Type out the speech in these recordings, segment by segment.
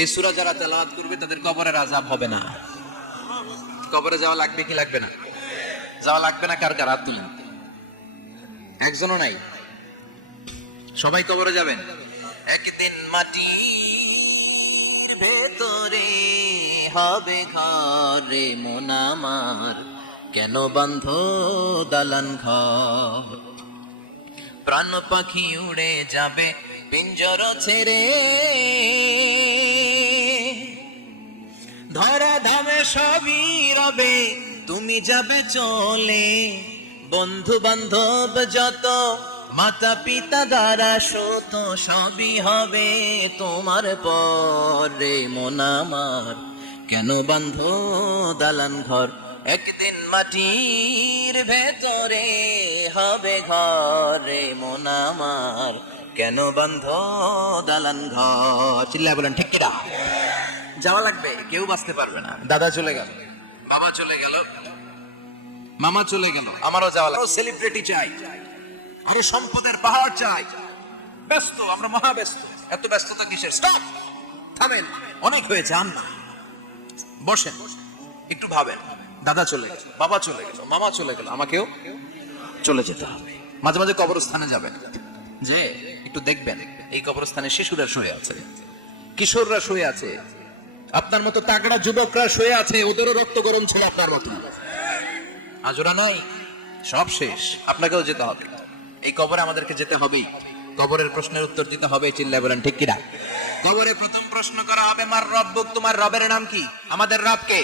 এই সূরা যারা তেলাওয়াত করবে তাদের কবরের আযাব হবে না। কবরে যাওয়া লাগবে কি লাগবে না? যাওয়া লাগবে না। কার কার হাত তুলেন? একজনও নাই। সবাই কবরে যাবেন। একদিন মাটির ভেতরে হবে ঘরে মন আমার, কেন বান্ধ দালান ঘর? প্রাণ পাখি উড়ে যাবে পিঞ্জর ছেড়ে, ধরা ধামে সবই রবে তুমি যাবে চলে। বন্ধু বান্ধব যত, মাতা পিতা দ্বারা শত, সবই হবে তোমার পরে মন আমার, কেন বান্ধ দালান ঘর? একদিন মাটির ভেতরে হবে ঘরে মন আমার, কেন বান্ধ দালান ঘর? চিল্লায় বলেন ঠিক কিনা? যাওয়া লাগবে, কেউ বাঁচতে পারবে না। দাদা চলে গেল, বাবা চলে গেল, মামা চলে গেল, আমারও যাওয়া লাগবে। সেলিব্রিটি চাই, আরে সম্পদের পাহাড় চাই। ব্যস্ত, আমরা মহা ব্যস্ত। এত ব্যস্ততা কিসের? স্টপ, থামেন, অনেক হয়েছে, আন না, বসেন, একটু ভাবেন। দাদা চলে গেল, বাবা চলে গেল, মামা চলে গেল, আমাকেও চলে যেতে হবে। মাঝে মাঝে কবরস্থানে যাবেন, যে একটু দেখবেন এই কবরস্থানে শিশুরা শুয়ে আছে, কিশোররা শুয়ে আছে, আপনার মতো তাগড়া যুবকরা শুয়ে আছে, ওদেরও রক্ত গরম ছিল আপনার মতো। আজ ওরা নাই, সব শেষ, আপনাকেও যেতে হবে। এই কবরে আমাদেরকে যেতে হবেই। কবরের প্রশ্নের উত্তর দিতে হবে। চিল্লায় বলেন ঠিক কিনা? কবরে প্রথম প্রশ্ন করা হবে, মার রব্বুক, তোমার রবের নাম কি? আমাদের রব কে?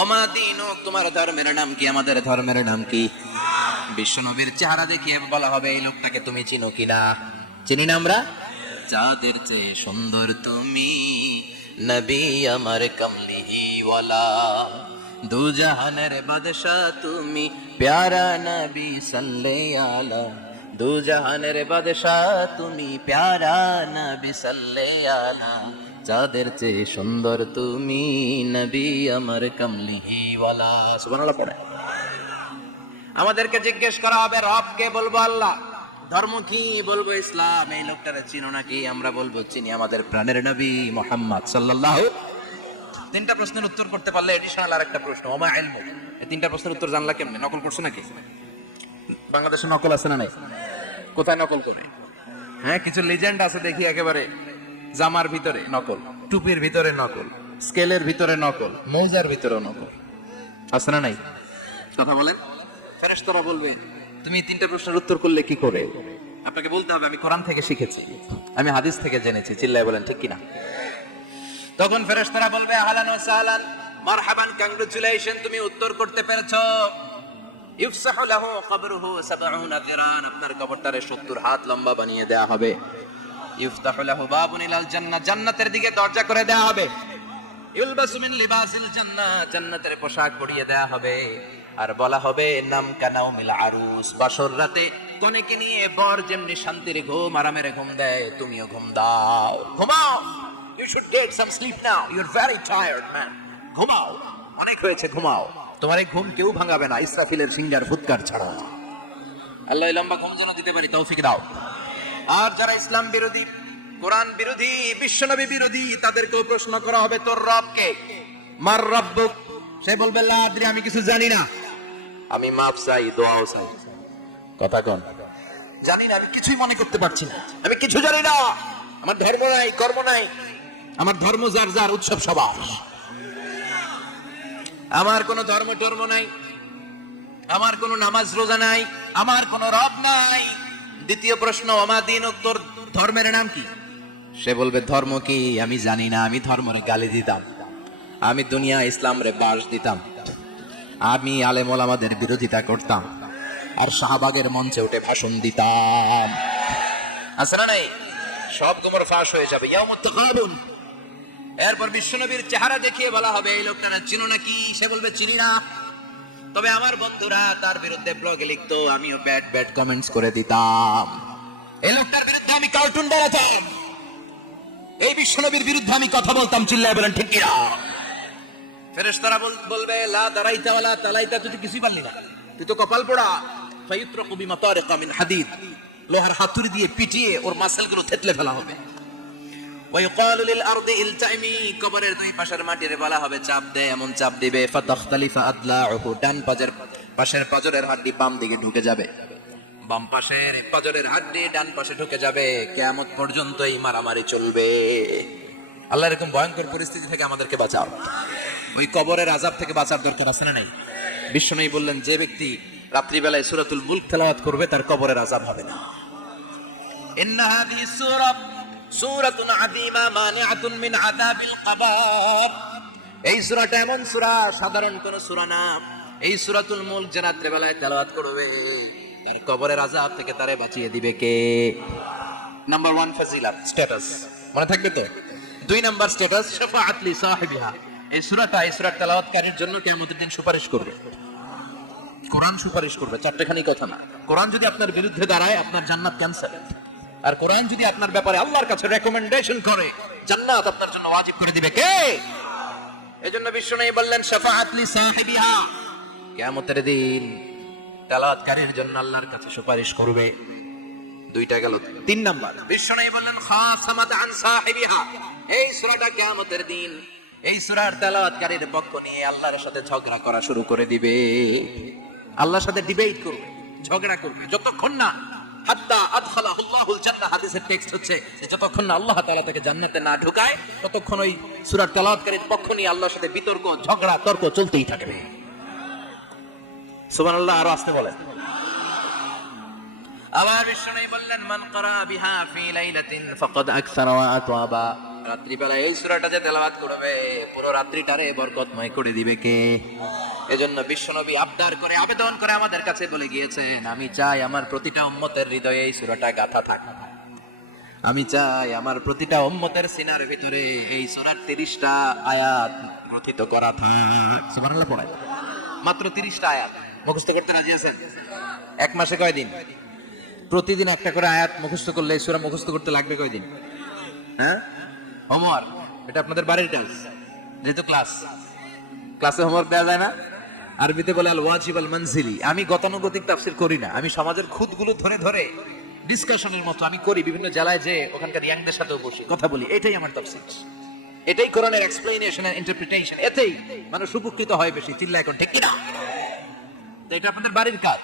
ওমা দীনুক, তোমার ধর্মের নাম কি? আমাদের ধর্মের নাম কি? বিশ্বনবীর চেহারা দেখিয়ে বলা হবে, এই লোকটাকে তুমি চিনো কিনা? চিনি না আমরা? যাদের চেয়ে সুন্দর তুমি, নবী আমার কমলিহি ওয়ালা, দু জাহানের বাদশা তুমি, প্যারা নবী সাল্লাল্লাহু আলা, দু জাহানের বাদশা তুমি, প্যারা নবী সাল্লাল্লাহু আলা, যাদের চেয়ে সুন্দর তুমি, নবী আমার কমলিহি ওয়ালা। সুবহানাল্লাহ পড়ে। আমাদেরকে জিজ্ঞেস করা হবে, রব কে? বলবো আল্লাহ। ধর্ম কি? বলবো ইসলাম। এই লোকটারে চিনো নাকি? আমরা বলবো চিনি, আমাদের প্রাণের নবী মুহাম্মদ সাল্লাল্লাহু। তিনটা প্রশ্নের উত্তর করতে পারলে এডিশনাল আরেকটা প্রশ্ন, ওমা ইলমু। এই তিনটা প্রশ্নের উত্তর জানলা কেমনে? নকল করছো নাকি? বাংলাদেশে নকল আছে না নাই? কোথায় নকল করে? হ্যাঁ, কিছু লেজেন্ড আছে দেখি, একেবারে জামার ভিতরে নকল, টুপির ভিতরে নকল, স্কেলের ভিতরে নকল, মোজার ভিতরে নকল, আছে না নাই? কথা বলেন। ফেরেশতারা বলবে, তুমি তিনটা প্রশ্নের উত্তর করলে কি করে? আপনাকে বলতে হবে, আমি কোরআন থেকে শিখেছি, আমি হাদিস থেকে জেনেছি। চিল্লায় বলেন ঠিক কিনা? তখন ফেরেশতারা বলবে, আহলান ওয়া সাহলান, মারহাবান, কংগ্রাচুলেশন, তুমি উত্তর করতে পেরেছো। ইফসাহু লাহু কবরুহু ৭০ যিরান, আপনার কবরটারে ৭০ হাত লম্বা বানিয়ে দেয়া হবে। ইফতাহু লাহু বাবুন ইলাল জান্নাহ, জান্নাতের দিকে দরজা করে দেয়া হবে। ইলবাসু মিন লিবাসিল জান্নাহ, জান্নাতের পোশাক পরিয়ে দেয়া হবে। আর বলা হবে, নাম কানাউমিল আরুস, বাসর রাতে কনেকে নিয়ে বর যেমনি শান্তির ঘুম, আরামের ঘুম দেয়, তুমিও ঘুম দাও। ঘুমাও, you should get some sleep now, you're very tired man, ঘুমাও, অনেক হয়েছে, ঘুমাও। তোমার এই ঘুম কেউ ভাঙাবে না, ইসরাফিলের সিঙ্গার ফুৎকার ছাড়া। আল্লাহ লম্বা ঘুম যেন দিতে পারি, তৌফিক দাও। আর যারা ইসলাম বিরোধী, কোরআন বিরোধী, বিশ্বনবী বিরোধী, তাদেরকেও প্রশ্ন করা হবে, তোর রব কে? মার রব্বুক, সে বলবে, লা আদরি, আমি কিছু জানি না, আমি মাফ চাই, দোয়াও চাই। কথা কোন? জানি না, আমি কিছুই মনে করতে পারছি না, আমি কিছু জানি না, আমার ধর্ম নাই, কর্ম নাই, আমার ধর্ম যার যার, উৎসব সবার, আমার কোনো ধর্ম টর্ম নাই, আমার কোনো নামাজ রোজা নাই, আমার কোনো রব নাই। দ্বিতীয় প্রশ্ন, ওমা দীনুক, তোর ধর্মের নাম কি? সে বলবে, ধর্ম কি? আমি জানি না, আমি ধর্মরে গালি দিতাম, আমি দুনিয়া ইসলাম রে বাস দিতাম, আমি আলেম ওলামাদের বিরোধিতা করতাম, আর শাহবাগের মঞ্চে উঠে ভাষণ দিতাম। আছে না নাই? সব গোমর ফাঁস হয়ে যাবে, ইয়াউমুত তাগাবুন। এরপর বিশ্বনবীর চেহারা দেখিয়ে বলা হবে, এই লোকটারা চিনো নাকি? সে বলবে, চিনি না, তবে আমার বন্ধুরা তার বিরুদ্ধে ব্লগে লিখতো, আমিও ব্যাড ব্যাড কমেন্টস করে দিতাম, এই লোকটার বিরুদ্ধে আমি কার্টুন বানাতাম, এই বিশ্বনবীর বিরুদ্ধে আমি কথা বলতাম। চিল্লায় বলেন ঠিক কিনা? ফেরেশতারা বলবে, লা দারাইতা ওয়ালা তালাইতা, তুই কিছুই পারলি না, তুই তো কপাল পোড়া। ফায়ুতরাকু বিমাতারিকা মিন হাদিদ, লোহার হাতুড়ি দিয়ে পিটিয়ে ওর মাসেলগুলো থেতলে ফেলা হবে। ويقال للارض التئمي কবরের দুই পাশের মাটির বলা হবে চাপ দে, এমন চাপ দিবে فتختلف اضلاعه ডান পাশের পাজরের হাড্ডি বাম দিকে ঢুকে যাবে, বাম পাশের পাজরের হাড্ডি ডান পাশে ঢুকে যাবে, কিয়ামত পর্যন্ত এই মারামারি চলবে। আল্লাহ এরকম ভয়ঙ্কর পরিস্থিতি থেকে আমাদেরকে বাঁচাও। ওই কবরের আযাব থেকে বাঁচার দরকার আছে না নাই? বিশ্বনবী বললেন যে ব্যক্তি রাত্রিবেলায় সূরাতুল মুলক তেলাওয়াত করবে তার কবরের আযাব হবে না। ইন্না হাযিহি সূরা সূরাতুন আযীমা মানিআতুন মিন আযাবিল কবর। এই সূরাটা এমন সূরা, সাধারণ কোন সূরা না। এই সূরাতুল মুলক যে রাত্রিবেলায় তেলাওয়াত করবে তার কবরের আযাব থেকে তারে বাঁচিয়ে দিবে কে? নাম্বার 1 ফজিলত স্ট্যাটাস মনে থাকবে তো। 2 নাম্বার স্ট্যাটাস শাফাআত লি সাহিবিহা। এই সূরা তেলাওয়াতকারীর জন্য কিয়ামতের দিন সুপারিশ করবে। কোরআন সুপারিশ করবে, চারটেখানি কথা না। কোরআন যদি আপনার বিরুদ্ধে দাঁড়ায় আপনার জান্নাত ক্যান্সেল, আর কোরআন যদি আপনার ব্যাপারে আল্লাহর কাছে রেকমেন্ডেশন করে জান্নাত আপনার জন্য ওয়াজিব করে দিবে কে? এজন্য বিশ্বনবী বললেন শাফাআত লি সাহিবিহা, কিয়ামতের দিন তেলাওয়াতকারীর জন্য আল্লাহর কাছে সুপারিশ করবে। 2টা গেল। 3 নাম্বার বিশ্বনবী বললেন খাসামাত আন সাহিবিহা। এই সূরাটা কিয়ামতের দিন এই সূরার তেলাওয়াতকারীর পক্ষ নিয়ে আল্লাহর সাথে ঝগড়া করা শুরু করে দিবে। আল্লাহর সাথে ডিবেট করবে, ঝগড়া করবে, যতক্ষণ না হাত্তা আদখালাহুল্লাহুল জান্নাহ। হাদিসের টেক্সট হচ্ছে যে যতক্ষণ না আল্লাহ তাআলা তাকে জান্নাতে না ঢুকায় ততক্ষণ ওই সূরার তেলাওয়াতকারীর পক্ষ নিয়ে আল্লাহর সাথে বিতর্ক, ঝগড়া, তর্ক চলতেই থাকবে। সুবহানাল্লাহ। আরো আসতে বলেন। আবার বিশ্বনবী বললেন মান ক্বারা বিহা ফি লাইলাতিন ফাকাদ আকসারা ওয়া আতওয়াবা। রাত্রিবেলায় এই সূরাটা যে তেলাওয়াত করবে পুরো রাত্রিটারে বরকতময় করে দিবে কে? এজন্য বিশ্বনবী আবদার করে, আবেদন করে আমাদের কাছে বলে গিয়েছেন, আমি চাই আমার প্রতিটা উম্মতের হৃদয়ে এই সূরাটা গাঁথা থাক। আমি চাই আমার প্রতিটা উম্মতের সিনার ভিতরে এই সূরার 30টা আয়াত গ্রথিত করা থাক। সুবহানাল্লাহ পড়ায়। মাত্র 30টা আয়াত মুখস্থ করতে রাজি আছেন? এক মাসে কয়দিন? প্রতিদিন একটা করে আয়াত মুখস্থ করলে এই সূরা মুখস্থ করতে লাগবে কয়দিন? হ্যাঁ, হোমওয়ার্ক। এটা আপনাদের বাড়ির কাজ, যেহেতু ক্লাসে হোমওয়ার্ক দেওয়া যায় না। আরবিতে বলে আল ওয়াজিব আল মানজিলি। আমি গতানুগতিক তাফসীর করি না, আমি সমাজের খুঁতগুলো ধরে ধরে ডিসকাশনের মতো আমি করি। বিভিন্ন জেলায় যে ওখানকার ইয়াংদের সাথেও বসে কথা বলি, এটাই আমার তাফসীর, এটাই কোরআনের এক্সপ্লেনেশন এন্ড ইন্টারপ্রিটেশন। এতেই মানুষ উপকৃত হয় বেশি। চিল্লা এখন ঠিক কিনা? তো এটা আপনাদের বাড়ির কাজ,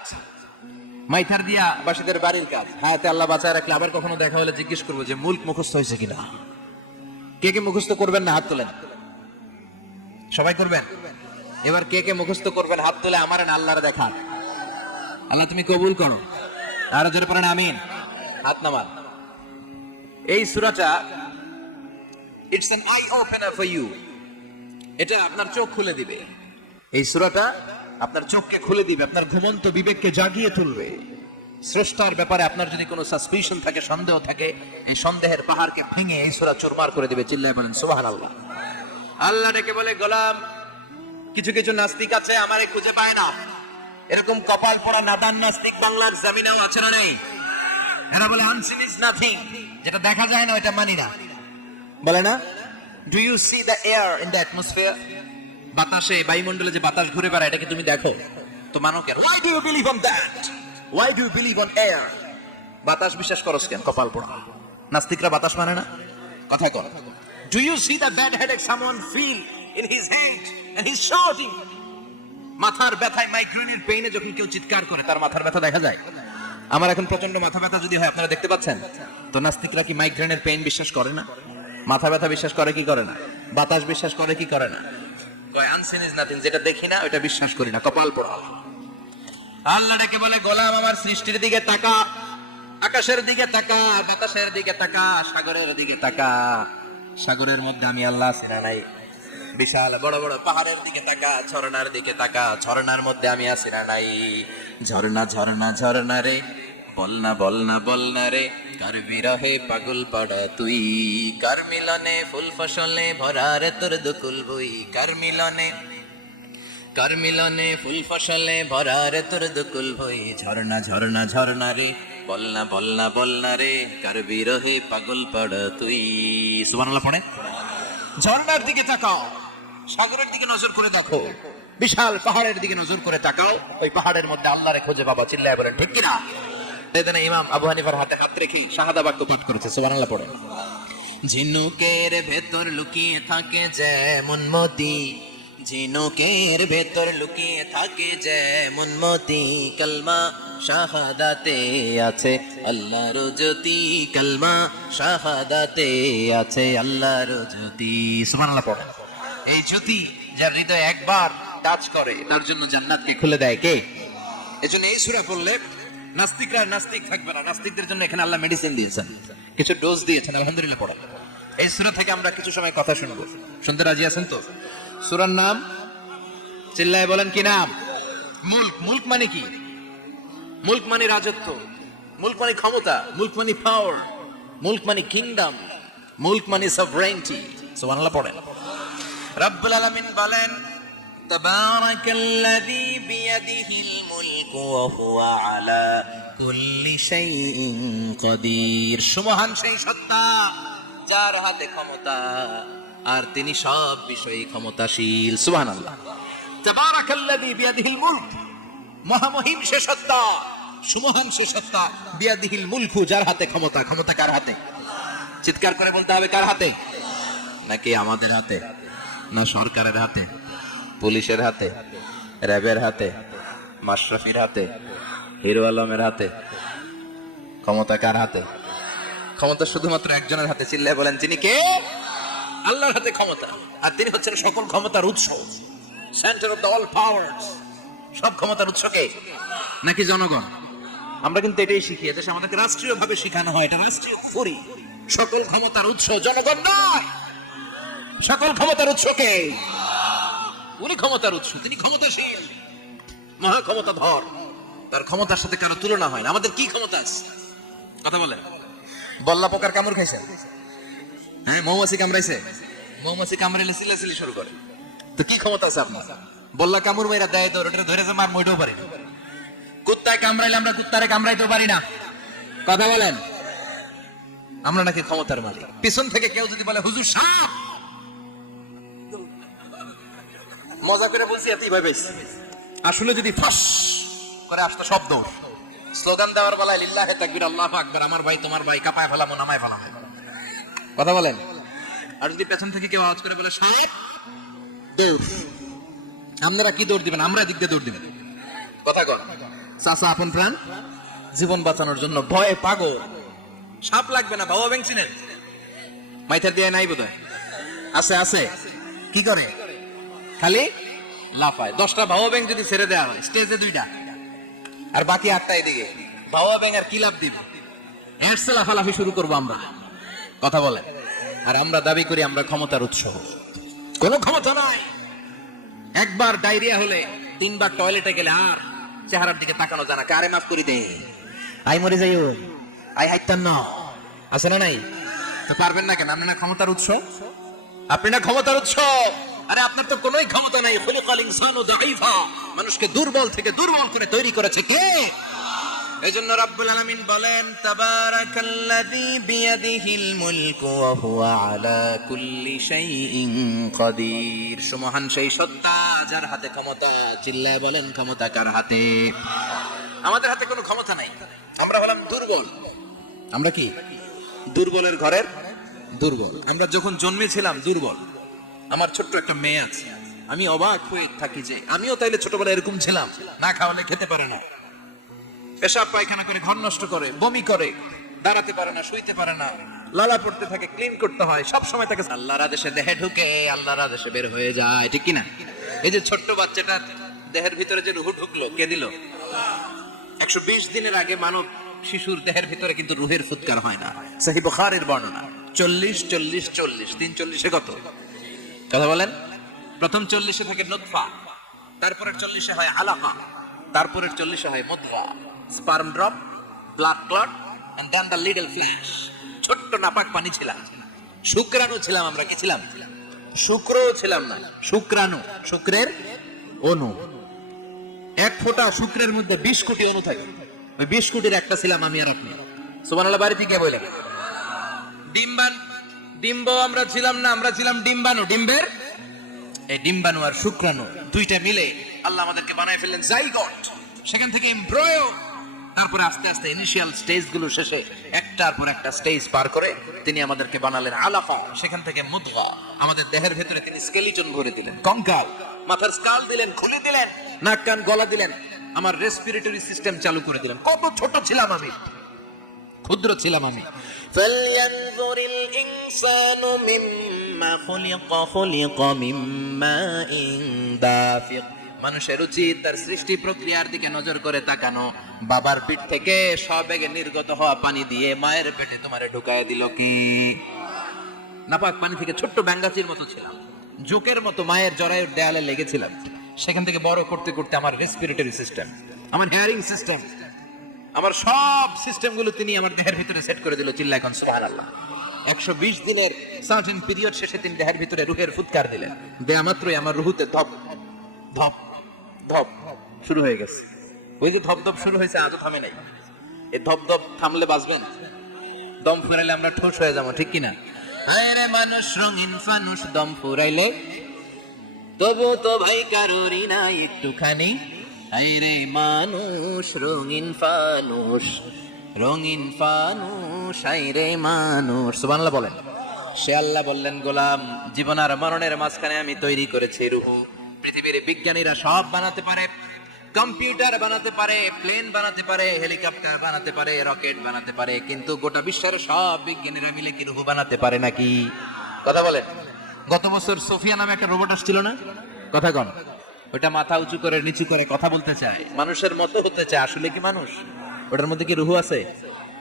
মাইথার দিয়া বাসীদের বাড়ির কাজ। হায়াতে আল্লাহ বাঁচায় রাখলে আবার কখনো দেখা হলে জিজ্ঞেস করবো যে মুলক মুখস্থ হয়েছে কিনা। কে কে মুখস্থ করবেন না হাত তোলেন। সবাই করবেন। এবার কে কে মুখস্থ করবেন হাত তুলে আমার আল্লাহর দেখান। আল্লাহ তুমি কবুল করো। আর জোরে পড়েন আমিন। হাত নামান। এই সূরাটা it's an eye opener for you. এটা আপনার চোখ খুলে দিবে। এই সূরাটা আপনার চোখকে খুলে দিবে, আপনার ঘুমন্ত বিবেককে জাগিয়ে তুলবে। স্রষ্টার ব্যাপারে আপনার যদি কোনো সাসপিশন থাকে, সন্দেহ থাকে, এই সন্দেহের পাহাড়কে ভেঙে এই সূরা চুরমার করে দিবে। চিল্লায় বলেন সুবহানাল্লাহ। আল্লাহ ডেকে বলে গোলাম, কিছু কিছু নাস্তিক আছে আমারে খুঁজে পায় না। এরকম কপাল পোড়া নাদান নাস্তিক বাংলার জমিনেও আছে না নেই? এরা বলে আনসিন ইজ নাথিং, যেটা দেখা যায় না ওটা মানি না। বলে না, do you see the air in the atmosphere? বাতাসে, বায়ুমণ্ডলে যে বাতাস ঘুরে বেড়ায় এটাকে তুমি দেখো তো মানো কেন? Why do you believe on that? Why do you believe on air? বাতাস বিশ্বাস করস কেন? কপাল পোড়া নাস্তিকরা বাতাস মানে না। কথা কর। Do you see the bad headache someone feel in his head and he's shouting? মাথার ব্যথায়, মাইগ্রেনের পেইনে যখন কেউ চিৎকার করে তার মাথার ব্যথা দেখা যায়। আমার এখন প্রচন্ড মাথা ব্যথা যদি হয় আপনারা দেখতে পাচ্ছেন তো নাস্তিকরা কি মাইগ্রেনের পেইন বিশ্বাস করে না? মাথা ব্যথা বিশ্বাস করে কি করে না? বাতাস বিশ্বাস করে কি করে না? কয় আনসিন ইজ নাথিং, যেটা দেখি না ওটা বিশ্বাস করি না। কপাল পোড়া। আল্লাহ ডেকে বলে গোলাম আমার সৃষ্টির দিকে তাকা, আকাশের দিকে তাকা, বাতাসের দিকে তাকা, সাগরের দিকে তাকা। সাগরের মধ্যে আমি আল্লাহ আছি না নাই? বিশাল বড় বড় পাহাড়ের দিকে তাকা, ঝর্ণার দিকে তাকা, ঝর্ণার মধ্যে আমি আছি না নাই? ঝর্ণা ঝর্ণা ঝর্ণা রে, বলনা বলনা বলনা রে, কার বিরহে পাগল পাড়া তুই, কার মিলনে ফুল ফসলে ভরা রে তোর দুকুল বই, কার মিলনে ফুল ফসলে ভরা রে তোর দুকুল বই। ঝর্ণা ঝর্ণা ঝর্ণা রে, বলনা বলনা বলনা রে, কার বিরহে পাগল পাড়া তুই। সুবহানাল্লাহ পড়ে। ঝর্ণার দিকে তাকাও, সাগরের দিকে নজর করে দেখো, বিশাল পাহাড়ের দিকে নজর করে তাকাও, ওই পাহাড়ের মধ্যে আল্লাহরে খুঁজে পাবা। চিল্লায় বলেন ঠিক কিনা? ইমাম আবু হানিফার হাতে হাত রেখে শাহাদা বাক্য পাঠ করেছে। সুবহানাল্লাহ পড়ে। ঝিনুকের ভেতর লুকিয়ে থাকে যেমন মতি, ঝিনুকের ভেতর লুকিয়ে থাকে যেমন মতি, কলমা শাহাদাতে আছে আল্লাহর জ্যোতি, কলমা শাহাদাতে আছে আল্লাহর জ্যোতি। সুবহানাল্লাহ পড়ে। এই জ্যোতি যার হৃদয় একবার টাচ করে তার জন্য জান্নাতকে খুলে দেয় কে? এজন্য এই সূরা পড়লে নাস্তিকরা নাস্তিক থাকবে না। নাস্তিকদের জন্য এখানে আল্লাহ মেডিসিন দিয়েছেন, কিছু ডোজ দিয়েছেন। আলহামদুলিল্লাহ পড়া। এই সূরা থেকে আমরা কিছু সময় কথা শুনবো। শুনতে রাজি আছেন তো? সূরার নাম চিল্লায় বলেন কি নাম? মুলক। মুলক মানে কি? মুলক মানে রাজত্ব, মুলক মানে ক্ষমতা, মুলক মানে পাওয়ার, মুলক মানে কিংডম, মুলক মানে সভরেনিটি। সুবহানাল্লাহ পড়েন। রব্বুল আলামিন বলেন তাবারাকাল্লাযী বিয়াদিহিল মুলকু ওয়া হুয়া আলা কুল্লি শাইইন কাদির। সুমহান সেই সত্তা যার হাতে ক্ষমতা আর তিনি সব বিষয়ে ক্ষমতাশীল। সুবহানাল্লাহ। তাবারাকাল্লাযী বিয়াদিহিল মুলক, মহামহিম সে সত্তা, সুমহান সে সত্তা, বিয়াদিহিল মুলকু যার হাতে ক্ষমতা। ক্ষমতা কার হাতে? চিৎকার করে বলতে হবে কার হাতে? নাকি আমাদের হাতে, না সরকারের হাতে, পুলিশের হাতে, র্যাবের হাতে, মাশরাফির হাতে, হিরো আলমের হাতে? ক্ষমতা কার হাতে? ক্ষমতা শুধুমাত্র একজনের হাতে। চিল্লায় বলেন তিনি কে? আল্লাহর হাতে ক্ষমতা, আর তিনি হচ্ছেন সকল ক্ষমতার উৎস, centre of the all powers. সব ক্ষমতার উৎস কে? নাকি জনগণ? আমরা কিন্তু এটাই শিখি, দেশে আমাদেরকে রাষ্ট্রীয়ভাবে শেখানো হয়, এটা রাষ্ট্রীয় করি। সকল ক্ষমতার উৎস জনগণ নয়, সকল ক্ষমতার উৎস কে? উনি ক্ষমতার উৎস, তিনি ক্ষমতাশীল, মহা ক্ষমতাধর, তার ক্ষমতার সাথে কারো তুলনা হয় না। আমাদের কি ক্ষমতা আছে? কথা বলেন। বল্লা পোকার কামড় খাইছেন? হ্যাঁ, মৌমাছি কামড়াইছে? মৌমাছি কামড়াইলে চিল্লাচিল্লি শুরু করে, তো কি ক্ষমতা আছে আপনার? বল্লা কামড় মেয়েরা দেয় তো ওটা ধরে যে মার মইটাও পারি না। কুত্তায় কামড়াইলে আমরা কুত্তারে কামড়াইতেও পারি না। কথা বলেন। আমরা নাকি ক্ষমতার মালিক। পিছন থেকে কেউ যদি বলে হুজুর সাপ, মজা করে বলছি এতই ভাবে, আসলে যদি ফাঁস করে আসতো শব্দ, স্লোগান দেওয়ার বেলায় লিল্লাহে তাকবীর আল্লাহু আকবার, আমার ভাই তোমার ভাই, কাপায় ফেলামো নামায় ফেলামো। কথা বলেন। আর যদি পেছন থেকে কেউ আওয়াজ করে বলে সাপ, দৌড়, আপনারা কি দৌড় দিবেন? আমরা দিক দিয়ে দৌড় দিবেন। কথা কন। চাচা আপন প্রাণ জীবন বাঁচানোর জন্য ভয়ে পাগল। সাপ লাগবে না, বাবা ব্যাংক চিনেন? মাইথার দিয়ে নাই বোধহয়, আছে আছে। কি করে? খালি লাফায়। 10টা ভাওয়া ব্যাংক যদি ছেড়ে দেওয়া হয় স্টেজে 2টা আর বাকি 8টা এদিকে, ভাওয়া ব্যাংক আর কি লাভ দিবে? এরসে লাফালাফি শুরু করবো আমরা। কথা বলেন। আর আমরা দাবি করি আমরা ক্ষমতার উৎস। কোনো ক্ষমতা নাই। একবার ডায়রিয়া হলে 3 বার টয়লেটে গেলে আর চেহারার দিকে তাকানো যায় না। কারে মাফ করি দে, আই মরে যাইও, আই হাইতান না, আছে না নাই? তো পারবেন না কেন? আপনি না ক্ষমতার উৎস, আপনি না ক্ষমতার উৎস। আরে আপনার তো কোনোই ক্ষমতা নাই। খুলিকাল ইনসানু দাঈফা, মানুষকে দুর্বল থেকে দুর্বল করে তৈরি করেছে কে? এজন্য রব্বুল আলামিন বলেন তাবারাকাল্লাযী বিয়াদিহিল মুলকু ওয়া হুয়া আলা কুল্লি শাইইন কাদির। সুমহান সেই সত্তা যার হাতে ক্ষমতা। চিল্লায় বলেন ক্ষমতা কার হাতে? আমাদের হাতে কোনো ক্ষমতা নাই। আমরা হলাম দুর্বল। আমরা কি? দুর্বলের ঘরের দুর্বল। আমরা যখন জন্মেছিলাম দুর্বল। আমার ছোট্ট একটা মেয়ে আছে, আমি অবাক হয়ে থাকি যে আমিও তাইলে ছোটবেলায় এরকম ছিলাম, না খাওয়ালে খেতে পারে না, পেশাব পায়খানা করে, ঘর নষ্ট করে, বমি করে, দাঁড়াতে পারে না, শুইতে পারে না, লালা পড়তে থাকে, ক্লিন করতে হয়, সব সময় তাকে আল্লাহর আদেশে দেহে ঢুকে, আল্লাহর আদেশে বের হয়ে যায়, ঠিক কিনা? এই যে ছোট্ট বাচ্চাটার দেহের ভিতরে যে রুহ ঢুকলো, কে দিল? 120 দিনের আগে মানব শিশুর দেহের ভিতরে কিন্তু রুহের ফুৎকার হয় না। সহিহ বুখারীর বর্ণনা 40 40 40, 3 40-এ কত? কথা বলেন। প্রথম 40-এ থাকে নুতফা, তারপরের 40-এ হয় আলাকা, তারপরের 40-এ হয় মুদগা, sperm drop, blood clot, and then the little flesh. ছোট্ট নাপাক পানি ছিলাম, শুক্রাণু ছিলাম আমরা। কি ছিলাম? শুক্রও ছিলাম না, শুক্রাণু, শুক্রের অণু। এক ফোঁটা শুক্রের মধ্যে 20 কোটি অণু থাকে, ওই 20 কোটির একটা ছিলাম আমি আর আপনি। সুবহানাল্লাহ। বাড়ি থেকে বলে ডিম্ব আমরা ছিলাম না, আমরা ছিলাম ডিম্বাণু। ডিম্বের এই ডিম্বাণু আর শুক্রাণু দুইটা মিলে আল্লাহ আমাদেরকে বানায় ফেললেন জাইগট। সেখান থেকে এমব্রয়ো, তারপরে আস্তে আস্তে ইনিশিয়াল স্টেজ গুলো শেষে একটার পর একটা স্টেজ পার করে তিনি আমাদেরকে বানালেন আলাকা, সেখান থেকে মুদগা, আমাদের দেহের ভেতরে তিনি স্কেলিটন ভরে দিলেন, কঙ্কাল, মাথার স্কাল দিলেন, খুলে দিলেন, নাক কান গলা দিলেন, আমার রেসপিরেটরি সিস্টেম চালু করে দিলেন। কত ছোট ছিলাম আমি, ক্ষুদ্র ছিলাম আমি। ফালয়ানজুরিল ইনসানু মিম্মা খুলিকা, খুলিকা মিম্মা দাফিক। মানুষের উচিত তার সৃষ্টি প্রক্রিয়ার দিকে নজর করে তাকানো। বাবার পিঠ থেকে সবেগে নির্গত হওয়া পানি দিয়ে মায়ের পেটে তোমারে ঢুকায় দিল কি? নাপাক পানি থেকে ছোট্ট ব্যাঙ্গাচির মতো ছিলাম, জোকের মতো মায়ের জরায়ুর দেয়ালে লেগেছিলাম। সেখান থেকে বড় করতে করতে আমার রেসপিরেটরি সিস্টেম, আমার হিয়ারিং সিস্টেম, আমার সব সিস্টেম গুলো তিনি আমার দেহের ভিতরে সেট করে দিল। চিল্লায় এখন সুবহানাল্লাহ। 120 দিনের সার্টেন পিরিয়ড শেষে তিনি দেহের ভিতরে রুহের ফুৎকার দিলেন। দেয়া মাত্রই আমার রুহুতে ধপ ধপ ধপ শুরু হয়ে গেছে। ওই যে ধপ ধপ শুরু হয়েছে, আজও থামে নাই। এই ধপ ধপ থামলে বাঁচবেন, দম ফুরাইলে আমরা ঠোস হয়ে যাবো, ঠিক কিনা? আরে মানুষ রঙিন ফানুষ, দম ফুরাইলে তবু তো ভাই কারোরই না একটুখানি। আইরে মানুষ রঙিন ফানুষ, রঙিন ফানুষ, আইরে মানুষ। সুবহানাল্লাহ বলেন। সে আল্লাহ বললেন, গোলাম, জীবন আর মরণের মাঝখানে আমি তৈরি করেছি রূহ। পৃথিবীর বিজ্ঞানীরা সব বানাতে পারে, কম্পিউটার বানাতে পারে, প্লেন বানাতে পারে, হেলিকপ্টার বানাতে পারে, রকেট বানাতে পারে, কিন্তু গোটা বিশ্বের সব বিজ্ঞানীরা মিলে কি রূহ বানাতে পারে নাকি? কথা বলেন। গত বছর সোফিয়া নামে একটা রোবট আসছিল না? কথা কন। ওটা মাথা উঁচু করে নিচু করে কথা বলতে চায়, মানুষের মতো হতে চায়। আসলে কি মানুষ? ওটার মধ্যে কি রুহু আছে?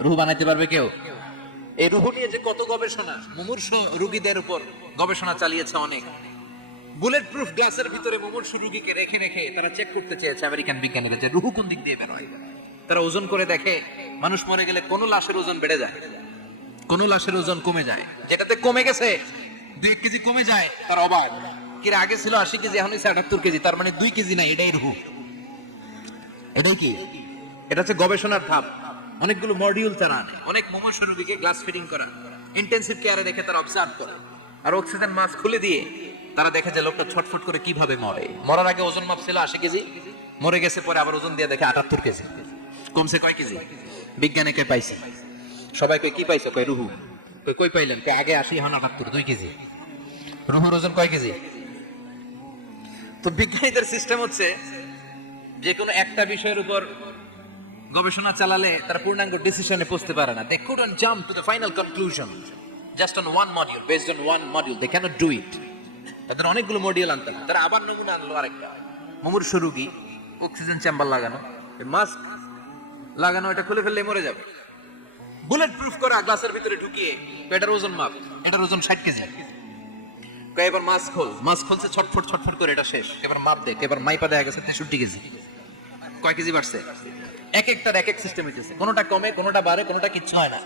রুহু বানাইতে পারবে কেউ? এই রুহু নিয়ে যে কত গবেষণা, মুমূর্ষু রোগীদের উপর গবেষণা চালিয়েছে অনেক। বুলেট প্রুফ গ্লাসের ভিতরে মুমূর্ষু রোগীকে রেখে রেখে তারা চেক করতে চেয়েছে আমেরিকান বিজ্ঞানীরা যে রুহু কোন দিক দিয়ে বের হয়। তারা ওজন করে দেখে, মানুষ মরে গেলে কোন লাশের ওজন বেড়ে যায়, কোন লাশের ওজন কমে যায়। যেটাতে কমে গেছে 2 কেজি কমে যায়, তার অবাক। কিরে, আগে ছিল 80 কেজি, এখন হচ্ছে 78 কেজি, তার মানে 2 কেজি না, এটাই রুহু। এটাই কি? এটা হচ্ছে গবেষণার ধাপ। অনেকগুলো মডিউল তারা আনে, অনেক মুমূর্ষু রোগীকে গ্লাস ফিটিং করা, ইন্টেনসিভ কেয়ারে রেখে তারা অবজার্ভ করে, আর অক্সিজেন মাস্ক খুলে দিয়ে তারা দেখে যে লোকটা ছটফট করে কিভাবে মরে। মরার আগে ওজন মাপ ছিল 80 কেজি, মরে গেছে পরে আবার ওজন দিয়ে দেখে 78 কেজি। কমছে কয় কেজি? বিজ্ঞানীকে পাইছে, সবাই কই কি পাইছে? কই রুহু। কই পাইলেন? কই আগে 80, এখন 78, 2 কেজি। রুহুর ওজন কয় কেজি? তো বিজ্ঞানীদের সিস্টেম হচ্ছে যে কোনো একটা বিষয়ের উপর গবেষণা চালালে তারা পূর্ণাঙ্গ ডিসিশনে পৌঁছতে পারে না। They couldn't jump to the final conclusion just on one module, based on one module. They cannot do it. তাদের অনেকগুলো মডিউল আনতে হয়। তারা আবার নমুনা আনলো আরেকটা। মুমূর্ষু রোগী, অক্সিজেন চেম্বার লাগানো, মাস্ক লাগানো, এটা খুলে ফেললে মরে যাবে। বুলেট প্রুফ করা গ্লাসের ভিতরে ঢুকিয়ে এটার ওজন মাপ, এটার ওজন 60 কেজি। এবার মাস্ক খোল, মাস্ক খুলছে, ছটফট ছটফট করে এটা শেষ। এবার মাপ দেখ, এবার মাইপা দেয়া গেছে 63 কেজি। কয় কেজি বাড়ছে? এক একটার এক এক সিস্টেম হইতেছে, কোনোটা কমে, কোনোটা বাড়ে, কোনোটা কিচ্ছু হয় না।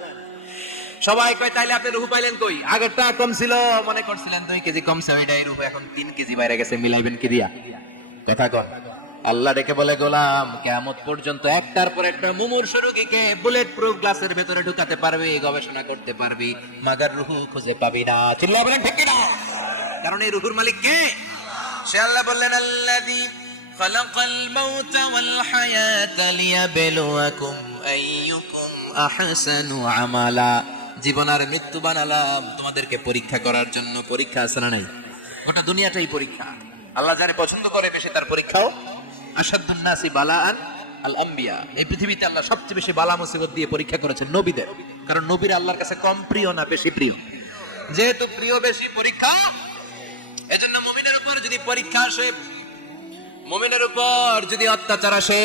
সবাই কয় তাইলে আপনি রুহু পাইলেন কই? আগেরটা কম ছিল, মনে করছিলেন 2 কেজি কমছে, ওইটাই রুহু, এখন 3 কেজি বাইরে গেছে, মিলাইবেন কি দিয়া? কথা কন। আল্লাহ ডেকে বলে, গোলাম, কিয়ামত পর্যন্ত একটার পর একটা মুমূর্ষু রোগীকে বুলেট প্রুফ গ্লাসের ভেতরে ঢুকাতে পারবি, গবেষণা করতে পারবি, মাগার রুহু খুঁজে পাবি না। চিল্লায় বলেন ঠিক কিনা? কারণ এই রুহুর মালিক কে? সে আল্লাহ বললেন, আল্লাযী খালাকাল মাউতা ওয়াল হায়াতা লিয়াবলুয়াকুম আইয়ুকুম আহসানু আমালা। জীবন আর মৃত্যু বানালাম তোমাদেরকে পরীক্ষা করার জন্য। পরীক্ষা আছে না নাই? গোটা দুনিয়াটাই পরীক্ষা। আল্লাহ যারে পছন্দ করে বেশি তার পরীক্ষাও। আশাদ্দুন নাসি বালাআন আল আম্বিয়া। এই পৃথিবীতে আল্লাহ সবচেয়ে বেশি বালা মুসিবত দিয়ে পরীক্ষা করেছেন নবীদের। কারণ নবীরা আল্লাহর কাছে কম প্রিয় না বেশি প্রিয়? যেহেতু প্রিয় বেশি, পরীক্ষা। এজন্য মুমিনের উপর যদি পরীক্ষা আসে, মুমিনের উপর যদি অত্যাচার আসে,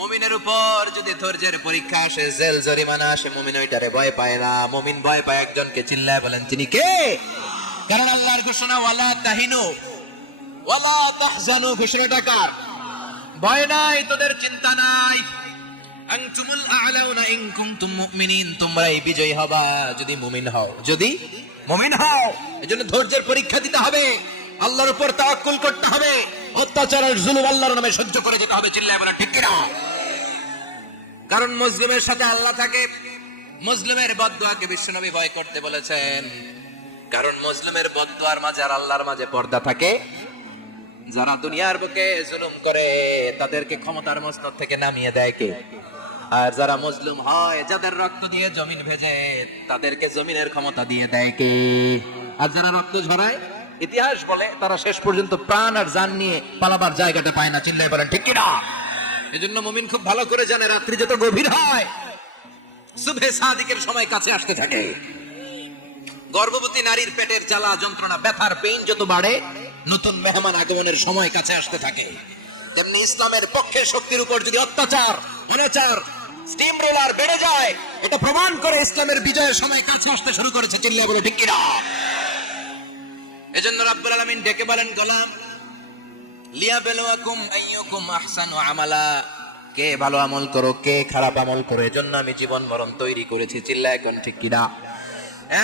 মুমিনের উপর যদি ধৈর্যের পরীক্ষা আসে, জেল জরিমানা আসে, মুমিন ওইটারে ভয় পায় না। মুমিন ভয় পায় একজনকে। চিল্লায় বলেন তিনি কে? কারণ আল্লাহর ঘোষণা, ওয়ালা তাহিনু ওয়ালা তাহজানু। ঘোষণাটা কার? ভয় নাই, তোদের চিন্তা নাই। আনতুমুল আ'লাউনা ইন কুনতুম মুমিনিন। তোমরাই বিজয়ী হবা যদি মুমিন হও, যদি মুমিন হও। এজন্য ধৈর্যের পরীক্ষা দিতে হবে, আল্লাহর উপর তাওয়াক্কুল করতে হবে, অত্যাচারের জুলুম আল্লাহর নামে সহ্য করে যেতে হবে। চিল্লায় বলেন ঠিক কিনা? কারণ মুসলিমের সাথে আল্লাহ থাকে। মুসলিমের বদদুয়াকে বিশ্বনবী ভয় করতে বলেছেন। কারণ মুসলিমের বদদুয়ার মাঝে আর আল্লাহর মাঝে পর্দা থাকে। যারা দুনিয়ার বুকে জুলুম করে তাদেরকে ক্ষমতার মসনদ থেকে নামিয়ে দেয় কে? আর যারা মজলুম হয়, যাদের রক্ত দিয়ে জমিন ভেজে, তাদেরকে জমিনের ক্ষমতা দিয়ে দেয় কে? আর যারা রক্ত ঝরায়, ইতিহাস বলে তারা শেষ পর্যন্ত প্রাণ আর জান নিয়ে পালাবার জায়গাটা পায় না। চিল্লায় বলেন ঠিক কিনা? এজন্য মুমিন খুব ভালো করে জানে, রাত্রি যত গভীর হয়, সুবহে সাদিকের সময় কাছে আসতে থাকে। গর্ভবতী নারীর পেটের জ্বালা যন্ত্রণা, ব্যথার পেইন যত বাড়ে, নতুন মেহমান আগমনের সময় কাছে আসতে থাকে। তেমনি ইসলামের পক্ষের শক্তির উপর যদি অত্যাচার, অনাচার, স্টিম রোলার বেড়ে যায়, এটা প্রমাণ করে ইসলামের বিজয়ের সময় কাছে আসতে শুরু করেছে। চিল্লায় বলে ঠিক কিনা? এজন্য রাব্বুল আলামিন ডেকে বলেন, গোলাম, লিয়াবলুয়াকুম আইয়ুকুম আহসানু আমালা, কে ভালো আমল করো, কে খারাপ আমল করো, এজন্য আমি জীবন মরণ তৈরি করেছি। চিল্লায় কোন ঠিক কিনা?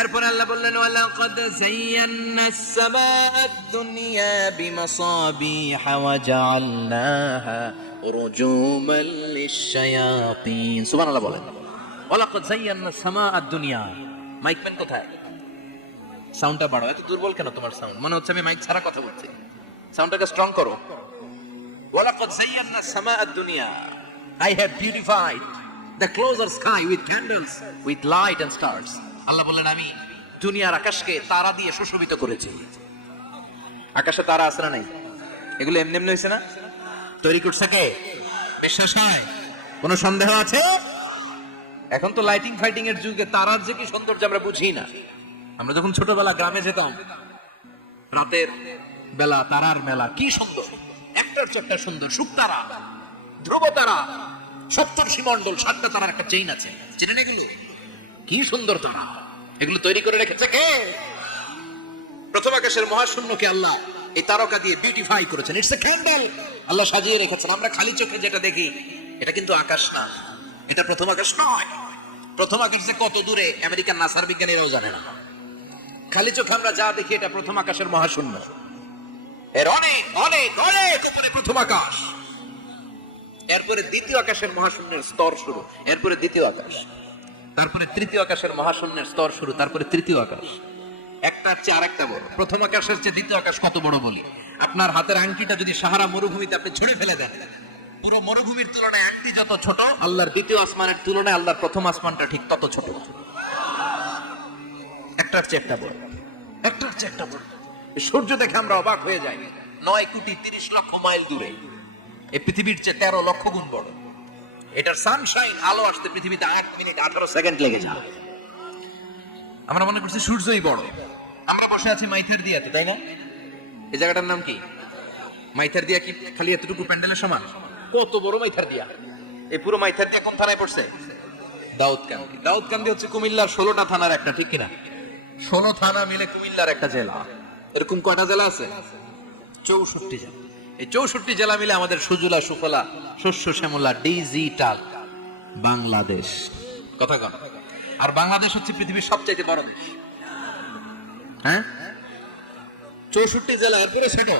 এরপর আল্লাহ বললেন, ওয়ালাকাদ যায়্যানাস সামাআদ দুনিয়া বিমাসাবিহা ওয়া জাআলনাহা রুজুমান লিশ-শায়াতিন। সুবহানাল্লাহ বলেন। ওয়ালাকাদ যায়্যানাস সামাআদ দুনিয়া। মাইকম্যান কোথায়? সাউন্ডটা বাড়াও। এত দুর্বল কেন তোমার সাউন্ড? মনে হচ্ছে আমি মাইক ছাড়া কথা বলছি। সাউন্ডটাকে স্ট্রং করো। ওয়ালাকাদ যায়্যানাস সামাআদ দুনিয়া, I have beautified the closer sky with candles, with light and stars. আল্লাহ বললেন, আমি দুনিয়ার আকাশকে তারা দিয়ে সুশোভিত করেছি। আকাশে তারা আছে না নাই? এগুলো এমনি এমনি হয়েছে না? তৈরি করছে কে? বিশ্বাস হয়? কোনো সন্দেহ আছে? এখন তো লাইটিং ফাইটিং এর যুগে তারার যে কি সৌন্দর্য আমরা বুঝি না। আমরা যখন ছোটবেলা গ্রামে যেতাম, রাতের বেলা তারার মেলা, কি সুন্দর, একটার চেয়ে একটা সুন্দর। শুকতারা, ধ্রুব তারা, সপ্তর্ষি মণ্ডল, 7টা তারার একটা চেইন আছে, চেনেন এগুলো? কি সুন্দর তারা! এগুলো তৈরি করে রেখেছে কে? প্রথম আকাশের মহাশূন্যকে আল্লাহ এই তারকা দিয়ে বিউটিফাই করেছেন। It's a candle. আল্লাহ সাজিয়ে রেখেছেন। আমরা খালি চোখে যেটা দেখি, এটা কিন্তু আকাশ না, এটা প্রথম আকাশ নয়। প্রথম আকাশ যে কত দূরে আমেরিকান নাসার বিজ্ঞানীরাও জানে না। খালি চোখে আমরা যা দেখি, এটা প্রথম আকাশের মহাশূন্য। এর অনেক অনেক অনেক উপরে প্রথম আকাশ। এরপরে দ্বিতীয় আকাশের মহাশূন্যের স্তর শুরু, এরপরে দ্বিতীয় আকাশ, তারপরে তৃতীয় আকাশের মহাশূন্যের স্তর শুরু, তারপরে তৃতীয় আকাশ। একটার চেয়ে আরেকটা বড়। প্রথম আকাশের চেয়ে দ্বিতীয় আকাশ কত বড় বলি? আপনার হাতের আংটিটা যদি সাহারা মরুভূমিতে আপনি ছড়ে ফেলে দেন, পুরো মরুভূমির তুলনায় আংটি যত ছোট, আল্লাহর দ্বিতীয় আসমানের তুলনায় আল্লাহর প্রথম আসমানটা ঠিক তত ছোট। একটার চেয়ে একটা বড়, একটার চেয়ে একটা বড়। সূর্য দেখে আমরা অবাক হয়ে যাই। 9,30,00,000 মাইল দূরে, এই পৃথিবীর চেয়ে 13 লক্ষ গুণ বড়। এটার সানশাইন, আলো আসতে পৃথিবীতে 8 মিনিট 18 সেকেন্ড লেগে যায়। আমরা মনে করছি সূর্যই বড়। আমরা বসে আছি মাইথার দিয়াতে, তাই না? এই জায়গাটার নাম কি? মাইথার দিয়া। কি খালি এতটুকু প্যান্ডেলের সমান? কত বড় মাইথার দিয়া! এই পুরো মাইথার দিয়া কোন থানায় পড়ছে? দাউদকান্দি। দাউদকান্দি হচ্ছে কুমিল্লার 16টা থানার একটা, ঠিক কিনা? 16 থানা মিলে কুমিল্লার একটা জেলা। এরকম কয়টা জেলা আছে? 64 জেলা। এই 64 জেলা মিলে আমাদের সুজলা সুফলা, শস্য শ্যামলা, ডিজিটাল বাংলাদেশ। কথা কন। আর বাংলাদেশ হচ্ছে পৃথিবীর সবচাইতে বড় দেশ। হ্যাঁ, 64 জেলা। এরপরে ছোট,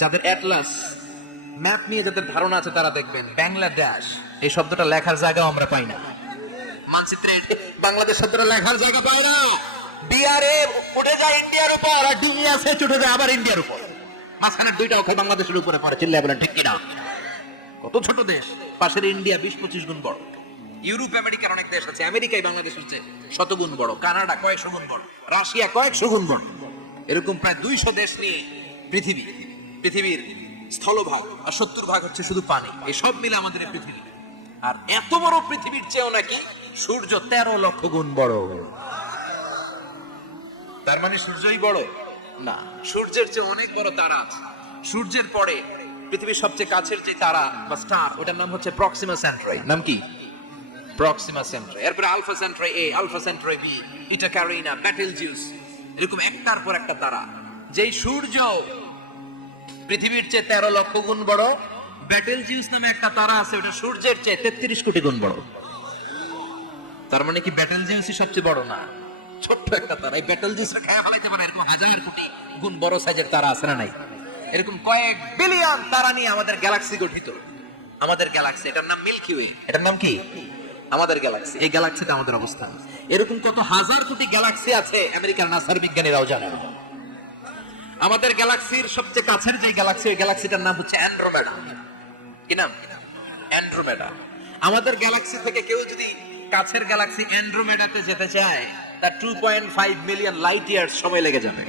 যাদের অ্যাটলাস ম্যাপ নিয়ে যাদের ধারণা আছে, তারা দেখবেন বাংলাদেশ এই শব্দটা লেখার জায়গাও আমরা পাই না। মানচিত্রে বাংলাদেশ শব্দটা লেখার জায়গা পাই না। বিআরএ উঠে যায় ইন্ডিয়ার উপর, আর ডিএসএ উঠে যায় আবার ইন্ডিয়ার উপর। মাঝখানের দুইটা অক্ষর বাংলাদেশের উপরে পড়ে। চিল্লায় বলেন ঠিক কিনা? কত ছোট দেশ! পাশের ইন্ডিয়া 20-25 গুণ বড়। ইউরোপ আমেরিকার অনেক দেশ আছে, আমেরিকায় বাংলাদেশ হচ্ছে 100 গুণ বড়, কানাডা কয়েকশো গুণ বড়, রাশিয়া কয়েকশো গুণ বড়। এরকম প্রায় 200 দেশ নিয়ে পৃথিবীর স্থলভাগ, আর 70% হচ্ছে শুধু পানি। এই সব মিলে আমাদের পৃথিবী। আর এত বড় পৃথিবীর চেয়েও নাকি সূর্য 13 লক্ষ গুণ বড়। তার মানে সূর্যই বড় না, সূর্যের চেয়ে অনেক বড় তারা আছে। সূর্যের পরে পৃথিবীর সবচেয়ে কাছের যে তারা বা স্টার, ওটার নাম হচ্ছে প্রক্সিমা সেন্ট্রাই। নাম কি? প্রক্সিমা সেন্ট্রাই। এরপরে আলফা সেন্ট্রাই এ, আলফা সেন্ট্রাই বি, ইটা ক্যারিনা, বেটেলজিউস, এরকম একটার পর একটা তারা। যেই সূর্য পৃথিবীর চেয়ে 13 লক্ষ গুণ বড়, বেটেলজিউস নামে একটা তারা আছে, ওটা সূর্যের চেয়ে 33 কোটি গুণ বড়। তার মানে কি বেটেলজিউসই সবচেয়ে বড় না? ছোট্ট একটা তারা। এই বেটেলজিউসরা খেয়ে ফেলাইতে পারে এরকম 1000 কোটি গুণ বড় সাইজের তারা আছে না নাই? এরকম কয়েক বিলিয়ন তারা নিয়ে আমাদের গ্যালাক্সি গঠিত। আমাদের গ্যালাক্সি, এটার নাম মিল্কি ওয়ে। এটার নাম কি? আমাদের গ্যালাক্সি। এই গ্যালাক্সিতে আমাদের অবস্থান। এরকম কত হাজার কোটি গ্যালাক্সি আছে, আমেরিকার নাসার বিজ্ঞানীরাও জানে না। আমাদের গ্যালাক্সির সবচেয়ে কাছের যে গ্যালাক্সি, ওই গ্যালাক্সিটার নাম হচ্ছে অ্যান্ড্রোমেডা। কি নাম? অ্যান্ড্রোমেডা। আমাদের গ্যালাক্সি থেকে কেউ যদি কাছের গ্যালাক্সি অ্যান্ড্রোমেডাতে যেতে চায়, তার 2.5 মিলিয়ন লাইট ইয়ার্স সময় লেগে যাবে।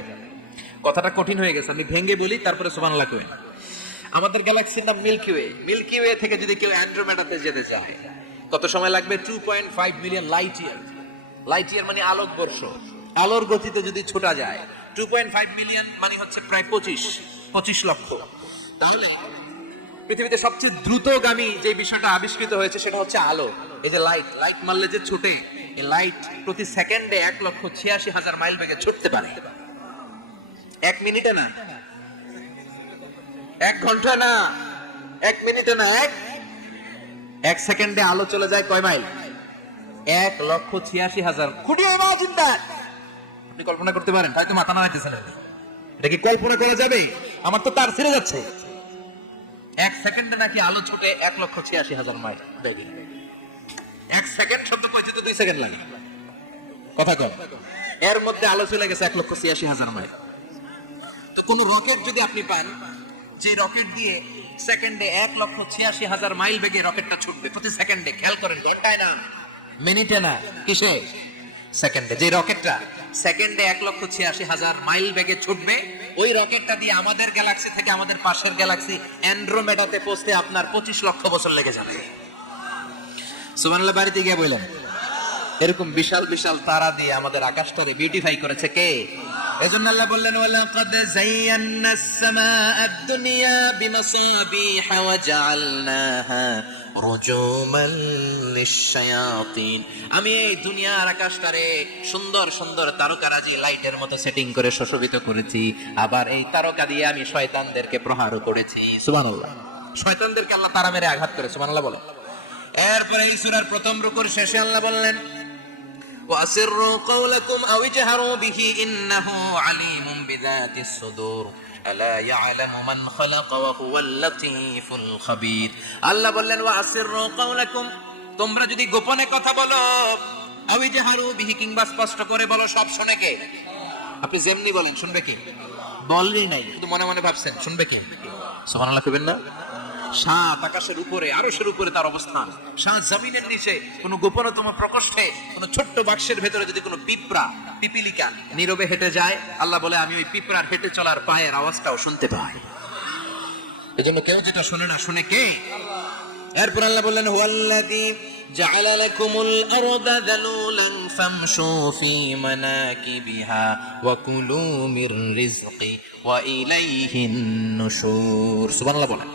কথাটা কঠিন হয়ে গেছে, আমি ভেঙে বলি, তারপরে সুবহানাল্লাহ কই। আমাদের গ্যালাক্সির নাম মিল্কি ওয়ে। মিল্কি ওয়ে থেকে যদি কেউ অ্যান্ড্রোমেডাতে যেতে চায়, কত সময় লাগবে? 2.5 million light year. Light year মানে আলোকবর্ষ। আলোর গতিতে যদি ছোটা যায়, 2.5 মিলিয়ন মানে হচ্ছে প্রায় 25 লক্ষ। তাহলে পৃথিবীতে সবচেয়ে দ্রুতগামী যে বিষয়টা আবিষ্কৃত হয়েছে সেটা হচ্ছে আলো। এই যে লাইট, লাইট মারলে যে ছোটে, এই লাইট প্রতি সেকেন্ডে 1,86,000 মাইল বেগে ছুটতে পারে। 1 মিনিটে না, 1 ঘন্টা না, 1 মিনিটে না, 1 সেকেন্ডে আলো চলে যায় কয় মাইল? 1,86,000। খুঁটি ইমাজিন দ্যাট। আপনি কল্পনা করতে পারেন? হয়তো মাথা নাড়াইতেছেন। এটা কি কল্পনা করা যাবে? আমার তো তার ছিঁড়ে যাচ্ছে। 1 সেকেন্ডে নাকি আলো ছোটে 1,86,000 মাইল বেগে। 1 সেকেন্ড শব্দ কইতে তো 2 সেকেন্ড লাগে। কথা কম। এর মধ্যে আলো চলে গেছে 1,86,000 মাইল। তো কোন রকেট যদি আপনি পান, যে রকেট দিয়ে সেকেন্ডে 1,86,000 মাইল বেগে রকেটটা ছুটবে প্রতি সেকেন্ডে, খেয়াল করেন, ঘন্টায় না, মিনিটে না, কিসে? সেকেন্ডে। যে রকেটটা সেকেন্ডে 1,86,000 মাইল বেগে ছুটবে, ওই রকেটটা দিয়ে আমাদের গ্যালাক্সি থেকে আমাদের পাশের গ্যালাক্সি অ্যান্ড্রোমেডাতে পৌঁছতে আপনার 25 লক্ষ বছর লেগে যাবে। সুবহানাল্লাহ বাড়িতে গিয়ে বললেন। এরকম বিশাল বিশাল তারা দিয়ে আমাদের আকাশটাকে বিউটিফাই করেছে কে? এজন্য আল্লাহ বললেন, ওয়ালাকাদ যায়্যানাস সামাআদ দুনিয়া বিমাসাবিহা ওয়া জাআলনাহা রুজুমান লিশ-শায়াতিন। আমি এই দুনিয়ার আকাশটারে সুন্দর সুন্দর তারকারাজি লাইটের মতো সেটিং করে সুশোভিত করেছি। আবার এই তারকা দিয়ে আমি শয়তানদেরকে প্রহারও করেছি। সুবহানাল্লাহ। শয়তানদেরকে আল্লাহ তারা মেরে আঘাত করে। সুবহানাল্লাহ বলেন। এরপরে এই সূরার প্রথম রুকুর শেষে আল্লাহ বললেন, وَأَسِرُّوا قَوْلَكُمْ أَوْ اجْهَرُوا بِهِ إِنَّهُ عَلِيمٌ بِذَاتِ الصُّدُورِ أَلَا يَعْلَمُ مَنْ خَلَقَ وَهُوَ اللَّطِيفُ الْخَبِيرُ। আল্লাহ বললেন, وَأَسِرُّوا قَوْلَكُمْ, তোমরা যদি গোপনে কথা বলো, أَوْ اجْهَرُوا بِهِ, কিংবা স্পষ্ট করে বলো, সব শুনে কে? আপনি যেমনি বলেন শুনবে কে? বলেই নাই, শুধু মনে মনে ভাবছেন, শুনবে কে? সুবহানাল্লাহ কইবেন না? সাত আকাশের উপরে, আরশের উপরে তার অবস্থান, সাত জমিনের নিচে কোন গোপনতম প্রকোষ্ঠে, কোন ছোট্ট বাক্সের ভেতরে যদি কোনো পিঁপড়া, পিপিলিকা নীরবে হেঁটে যায়, আল্লাহ বলে আমি ওই পিঁপড়ার হেঁটে চলার পায়ের আওয়াজটাও শুনতে পাই। এজন্য কেউ যেটা শুনে না, শুনে কে? এরপর আল্লাহ বললেন, হুয়াল্লাযী জাআলা লাকুমুল আরদা যালুলান ফামশু ফি মানাকিবিহা ওয়া কুলু মির রিজকি ওয়া ইলাইহিন নুশুর। সুবহানাল্লাহ বলেন।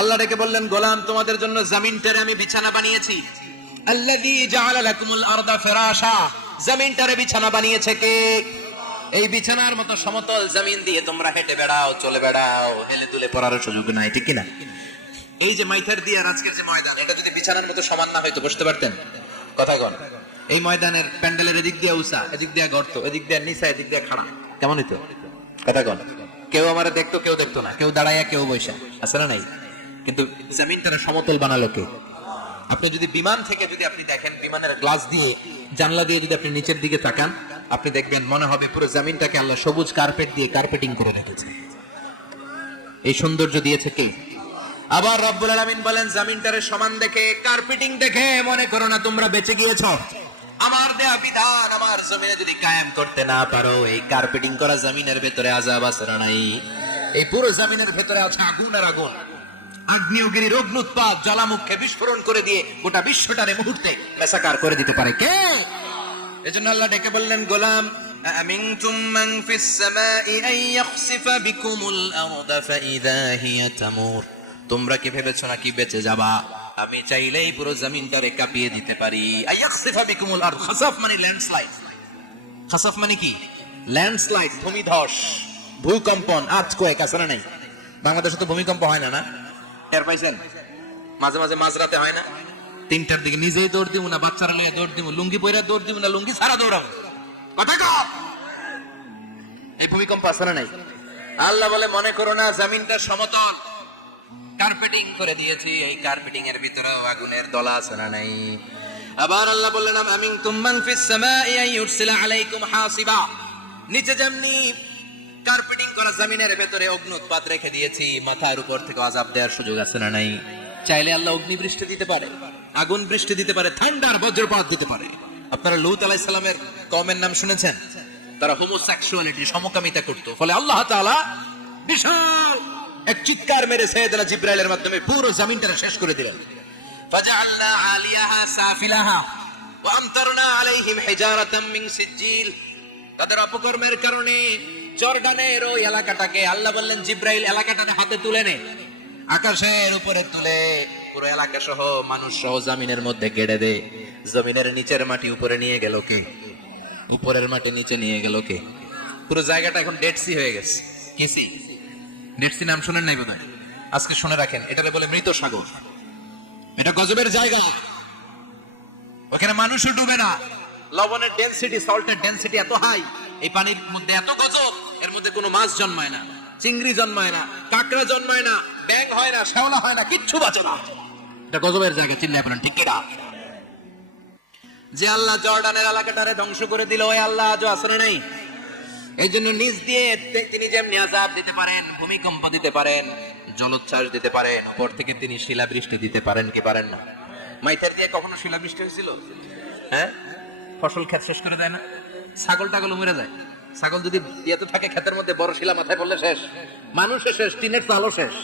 আল্লাহ ডেকে বললেন, গোলাম, তোমাদের জন্য জমিনটারে আমি বিছানা বানিয়েছি। আল্লাযী জাআলা লাকুমুল আরদা ফিরাশা, জমিনটারে বিছানা বানিয়েছে কে? এই বিছানার মতো সমতল জমিন দিয়ে তোমরা হেঁটে বেড়াও, চলে বেড়াও, হেলে দুলে পড়ার সুযোগ নাই, ঠিক কি না? এই যে মাইথার দিয়ে আজকের যে ময়দান, এটা যদি বিছানার মতো সমান না হয়তো বসতে পারতেন? কথা কন। এই ময়দানের প্যান্ডেলের এদিক দিয়ে উঁচা, এদিক দিয়ে গর্ত, এদিক দিয়ে নিচা, এদিক দিয়ে খাড়া, কেমন হইতো? কথা কন। কেউ আমারে দেখতো, কেউ দেখতো না, কেউ দাঁড়াইয়া, কেউ বৈশা, আছে না নাই? কিন্তু জমিনটারে সমতল বানালো কে? আপনি যদি বিমান থেকে যদি আপনি দেখেন, বিমানের গ্লাস দিয়ে, জানলা দিয়ে যদি আপনি নিচের দিকে তাকান, আপনি দেখবেন মনে হবে পুরো জমিনটাকে আল্লাহ সবুজ কার্পেট দিয়ে কার্পেটিং করে রেখেছে। এই সৌন্দর্য দিয়েছে কে? আবার রব্বুল আলামিন বলেন, জমিনটারে সমান দেখে, কার্পেটিং দেখে মনে করো না তোমরা বেঁচে গিয়েছো। আমার দেয়া বিধান আমার জমিনে যদি কায়েম করতে না পারো, এই কার্পেটিং করা জমিনের ভেতরে আযাব আছে না নাই? এই পুরো জমিনের ভেতরে আছে আগুন আর আগুন। আগ্নেয়গিরির অগ্নুৎপাত জ্বালামুখে বিস্ফোরণ করে দিয়ে গোটা বিশ্বটারে মুহূর্তে মেসাকার করে দিতে পারে কে? এজন্য আল্লাহ ডেকে বললেন, গোলাম, আমিনতুম মান ফিস সামাই আন ইয়াখসিফা বিকুমুল আরদা ফাইযা হিয়া তামুর। তোমরা কি ভেবেছো নাকি বেঁচে যাবা? আমি চাইলেই পুরো জমিনটারে কাঁপিয়ে দিতে পারি। আয়াখসিফা বিকুমুল আরদ, খাসাফ মানে ল্যান্ডস্লাইড। খাসাফ মানে কি? ল্যান্ডস্লাইড, ভূমিধস, ভূকম্পন, আর্থকোয়েক, আছে না নাই? বাংলাদেশে তো ভূমিকম্প হয় না, না? এর পাইছেন? মাঝে মাঝে মাঝরাতে হয় না? 3টার দিকে নিজেই দৌড় দিব না, বাচ্চারা লইয়া দৌড় দিব, লুঙ্গি পইরা দৌড় দিব না, লুঙ্গি ছাড়া দৌড়াবো। কথা কও। এই ভূমিকম্প আছে না নাই? আল্লাহ বলে, মনে করো না জমিনটা সমতল, কার্পেটিং করে দিয়েছি, এই কার্পেটিং এর ভিতরেও আগুনের দলা আছে না নাই? আবার আল্লাহ বললেন, আমিনতুম মান ফিস সামাই আন ইউরসিলা আলাইকুম হাসিবা। নিচে যেমনি কার্পেটিং করা জমিনের ভেতরে অগ্নুৎপাত রেখে দিয়েছি, মাথার উপর থেকে আযাব দেওয়ার সুযোগ আছে না নাই? চাইলে আল্লাহ অগ্নি বৃষ্টি দিতে পারে, আগুন বৃষ্টি দিতে পারে, ঠান্ডার বজ্রপাত দিতে পারে। আপনারা লূত আলাইহিস সালামের কওমের নাম শুনেছেন? তারা হোমোসেক্সুয়ালিটি, সমকামিতা করত। ফলে আল্লাহ তাআলা বিশাল এক চিৎকার মেরে সাইয়েদনা জিবরাইলের মাধ্যমে পুরো জমিনটা শেষ করে দিলেন। ফাজআলনা আলিয়াহা সাফিলাহা ওয়া আমতারনা আলাইহিম হিজারাতাম মিন সিজিল। তাদের অপকর্মের কারণে জর্ডানের ওই এলাকাটাকে আল্লাহ বললেন, জিবরাইল এলাকাটাকে হাতে তুলে নে, আকাশের উপরে তুলে পুরো এলাকা সহ মানুষ সহ জমিনের মধ্যে গেড়ে দে। জমিনের নিচের মাটি উপরে নিয়ে গেল কে? উপরের মাটি নিচে নিয়ে গেল কে? পুরো জায়গাটা এখন ডেড সি হয়ে গেছে। কি সি? ডেড সি নাম শুনেন নাই বোধহয়? আজকে শুনে রাখেন, এটাকে বলে মৃত সাগর। এটা গজবের জায়গা, ওখানে মানুষও ডুবে না। লবণের ডেনসিটি, সল্টের ডেনসিটি এত হাই, এই পানির মধ্যে এত গজব, এর মধ্যে কোনো মাছ জন্মায় না, চিংড়ি জন্মায় না, কাঁকড়া জন্মায় না, ব্যাঙ হয় না, শ্যাওলা হয় না, কিচ্ছু বাঁচে না। এটা গজবের জায়গা, চিল্লায় বলেন ঠিক কিনা? যে আল্লাহ জর্ডানের এলাকাটারে ধ্বংস করে দিল, ওই আল্লাহ আজও আসরে নাই। এই জন্য নিজ দিয়ে তিনি যেমনি আযাব দিতে পারেন, ভূমিকম্প দিতে পারেন, জলোচ্ছ্বাস দিতে পারেন, উপর থেকে তিনি শিলাবৃষ্টি দিতে পারেন কি পারেন না? মাইথার দিয়ে কখনো শিলাবৃষ্টি হয়েছিল? হ্যাঁ, ফসল ক্ষেত শেষ করে দেয় না? ছাগল টাগল মরে যায়। ছাগল যদি ইয়েতে থাকে ক্ষেতের মধ্যে, বড় শিলা মাথায় পড়লে শেষ, মানুষের শেষ, টিনের চালও শেষ।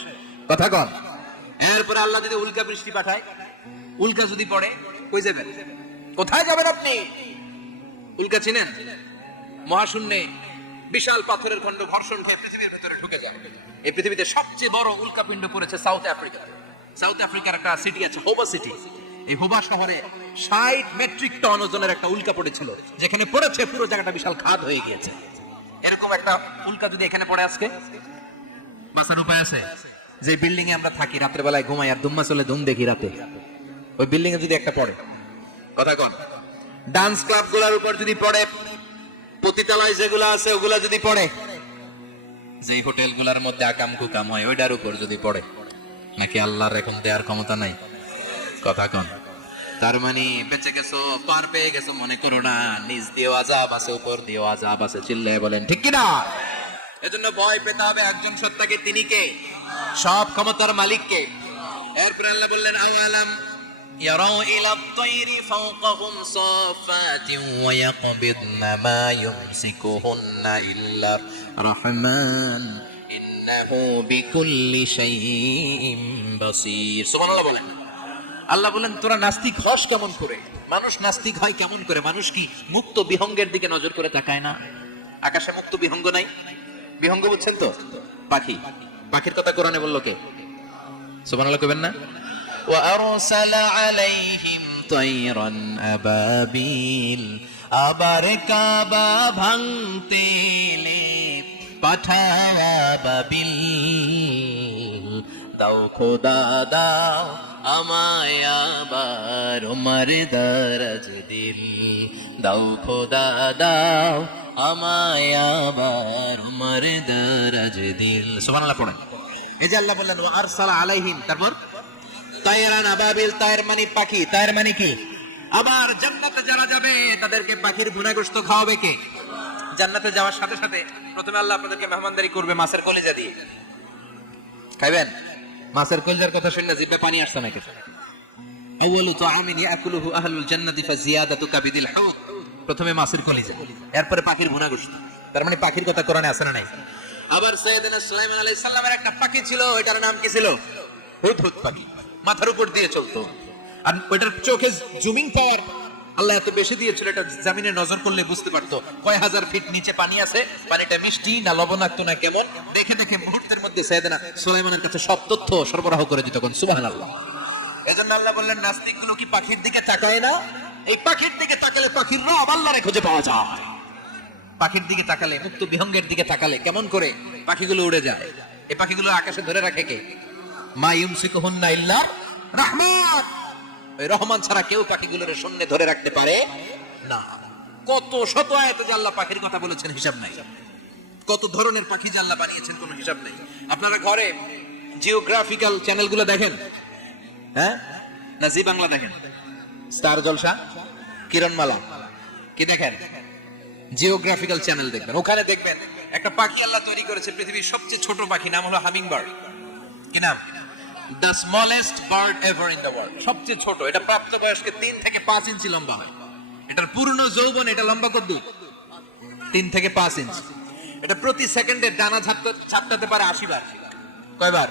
কথা কন। এরপরে আল্লাহ যদি উল্কা বৃষ্টি পাঠায়, উল্কা যদি পড়ে, কই যাবেন? কোথায় যাবেন আপনি? উল্কা চিনেন? মহাশূন্যে বিশাল পাথরের খণ্ড ঘর্ষণ খেয়ে পৃথিবীর ভিতরে ঢুকে যায়। এই পৃথিবীতে সবচেয়ে বড় উল্কাপিণ্ড পড়েছে সাউথ আফ্রিকা। সাউথ আফ্রিকার একটা সিটি আছে, হোবা সিটি। এই হোবা শহরে 60 মেট্রিক টন ওজনের একটা উল্কা পড়েছিল, যেখানে পড়েছে পুরো জায়গাটা বিশাল খাদ হয়ে গিয়েছে। এরকম একটা উল্কা যদি এখানে পড়ে আজকে, বাঁচার উপায় আছে? যে বিল্ডিং এ আমরা থাকি, রাতের বেলায় ঘুমাই আর দুম্মা চলে ধুম দেখি রাতে, ওই বিল্ডিং এ যদি একটা পড়ে, কথা কন, ডান্স ক্লাব গুলার উপর যদি পড়ে, পতিতালয় যেগুলো আছে ওগুলা যদি পড়ে, যেই হোটেল গুলার মধ্যে আকাম কুকাম হয় ওইটার উপর যদি পড়ে, নাকি আল্লাহর এখন দেওয়ার ক্ষমতা নাই? কথা কন। তার মানে বেঁচে গেছো, পার পেয়ে গেছো মনে করো না, নিজ দিয়েও আযাব আছে, উপর দিয়েও আযাব আছে। চিল্লায় বলেন ঠিক কিনা? এজন্য ভয় পেতে হবে একজন সত্তাকে, তিনি কে? সব ক্ষমতার মালিক কে? এরপরে আল্লাহ বললেন, আওয়ালাম يروا إلى الطير فوقهم صافات ويقبضن ما يمسكهن إلا الرحمن إنه بكل شيء بصير। সুবহানাল্লাহ বলেন। আল্লাহ বলেন, তোরা নাস্তিক হস কেমন করে? মানুষ নাস্তিক হয় কেমন করে? মানুষ কি মুক্ত বিহঙ্গের দিকে নজর করে তাকায় না? আকাশে মুক্ত বিহঙ্গ নাই? বিহঙ্গ বুঝছেন তো? পাখি। পাখির কথা কোরআনে বললো কে? সুবহানাল্লাহ কইবেন না? وأرسل عليهم طيرا أبابيل। আবার কাবা ভাঙতে এলে পাঠাওয়া বাবিল। দাও খোদা দাও আমায় আবার উমার দারাজ দিল। দাও খোদা দাও আমায় আবার উমার দারাজ দিল। সুবহানাল্লাহ পড়েন। এই যে আল্লাহ বললেন ওয়া আরসালা আলাইহিম, তারপর তায়রান আবাবিল, তায়ের মানে পাখি, তায়ের মানে কি? আবার জান্নাতে যারা যাবে তাদেরকে পাখির ভুনাগোশত খাওয়াবে কে? জান্নাতে যাওয়ার সাথে সাথে প্রথমে আল্লাহ আপনাদেরকে মেহমানদারি করবে মাছের কলিজা দিয়ে। খাইবেন? মাছের কলিজার কথা শুনলে জিহ্বায় পানি আসছে নাকি? আউয়ালু তাআমিন ইয়াকুলুহু আহলুল জান্নাতি ফাজিয়াদাতু কাবিদিল হুত। প্রথমে মাছের কলিজা, এরপরে পাখির ভুনাগোশত। তার মানে পাখির কথা কোরআনে আছে না নাই? আবার সাইয়েদনা সুলাইমান আলাইহিস সালামের একটা পাখি ছিল, ওইটার নাম কি ছিল? হুদহুদ পাখি। মাথার উপর দিয়ে চলতো, আর ওইটার চোখে জুমিং পাওয়ার আল্লাহ এত বেশি দিয়েছিল, এটা জমিনে নজর করলে বুঝতে পারতো কয় হাজার ফিট নিচে পানি আছে, পানিটা মিষ্টি না লবণাক্ত না কেমন, দেখে দেখে মুহূর্তের মধ্যে সাইয়েদনা সুলাইমানের কাছে সব তথ্য সরবরাহ করে দিত। সুবহানাল্লাহ। এজন্য আল্লাহ বললেন, নাস্তিকগুলো কি পাখির দিকে তাকায় না? এই পাখির দিকে তাকালে পাখির রব আল্লাহরে খুঁজে পাওয়া যায়। পাখির দিকে তাকালে, মুক্ত বিহঙ্গের দিকে তাকালে কেমন করে পাখিগুলো উড়ে যায়। এই পাখিগুলো আকাশে ধরে রাখে কে? মা ইউমসিকুহুন্না ইল্লা রাহমান। ওই রহমান ছাড়া কেউ পাখিগুলোর শূন্যে ধরে রাখতে পারে না। কত শত আয়াতে যে আল্লাহ পাখির কথা বলেছেন হিসাব নাই, কত ধরনের পাখি যে আল্লাহ বানিয়েছেন কোনো হিসাব নাই। আপনারা ঘরে জিওগ্রাফিক্যাল চ্যানেলগুলো দেখেন? হ্যাঁ, না জি বাংলা দেখেন? স্টার জলসা, কিরণমালা কি দেখেন? জিওগ্রাফিক্যাল চ্যানেল দেখবেন, ওখানে দেখবেন একটা পাখি আল্লাহ তৈরি করেছে, পৃথিবীর সবচেয়ে ছোট পাখি, নাম হলো হামিং বার্ড। কি নাম? The smallest bird ever in the world, সবচেয়ে ছোট। এটা প্রাপ্তবয়স্কে 3 থেকে 5 ইঞ্চি লম্বা হয়। এটার পূর্ণ যৌবন এটা লম্বা কত? 3 থেকে 5 ইঞ্চি। এটা প্রতি সেকেন্ডে ডানা ঝাপটাতে পারে 80 বার। কয়বার?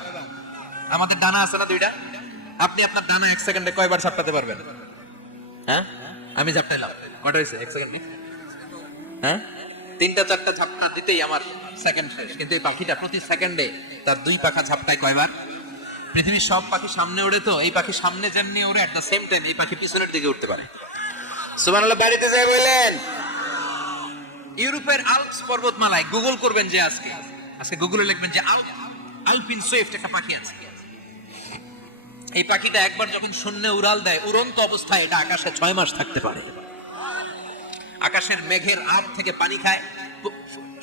আমাদের ডানা আছে না দুইটা, আপনি আপনার ডানা 1 সেকেন্ডে কয়বার ঝাপটাতে পারবেন? হ্যাঁ, আমি ঝাপটাইলাম, কয়টা হয়েছে 1 সেকেন্ডে? হ্যাঁ, 3টা 4টা ঝাপটা দিতেই আমার সেকেন্ড শেষ। কিন্তু এই পাখিটা প্রতি সেকেন্ডে তার 2 পাখা ঝাপটায় কয়বার? পৃথিবীর সব পাখি সামনে ওড়ে, তো এই পাখি সামনে যেমনি ওড়ে, এট দ্য সেম টাইম এই পাখি পিছনের দিকে উঠতে পারে। সুবহানাল্লাহ। বাড়িতে যাই বললেন ইউরোপের আল্পস পর্বতমালায়, গুগল করবেন যে আজকে গুগলে লিখবেন যে আলপিন সুইফট একটা পাখি আছে। এই পাখিটা একবার যখন শূন্যে উড়াল দেয়, উড়ন্ত অবস্থায় এটা আকাশে 6 মাস থাকতে পারে। আকাশের মেঘের আড় থেকে পানি খায়,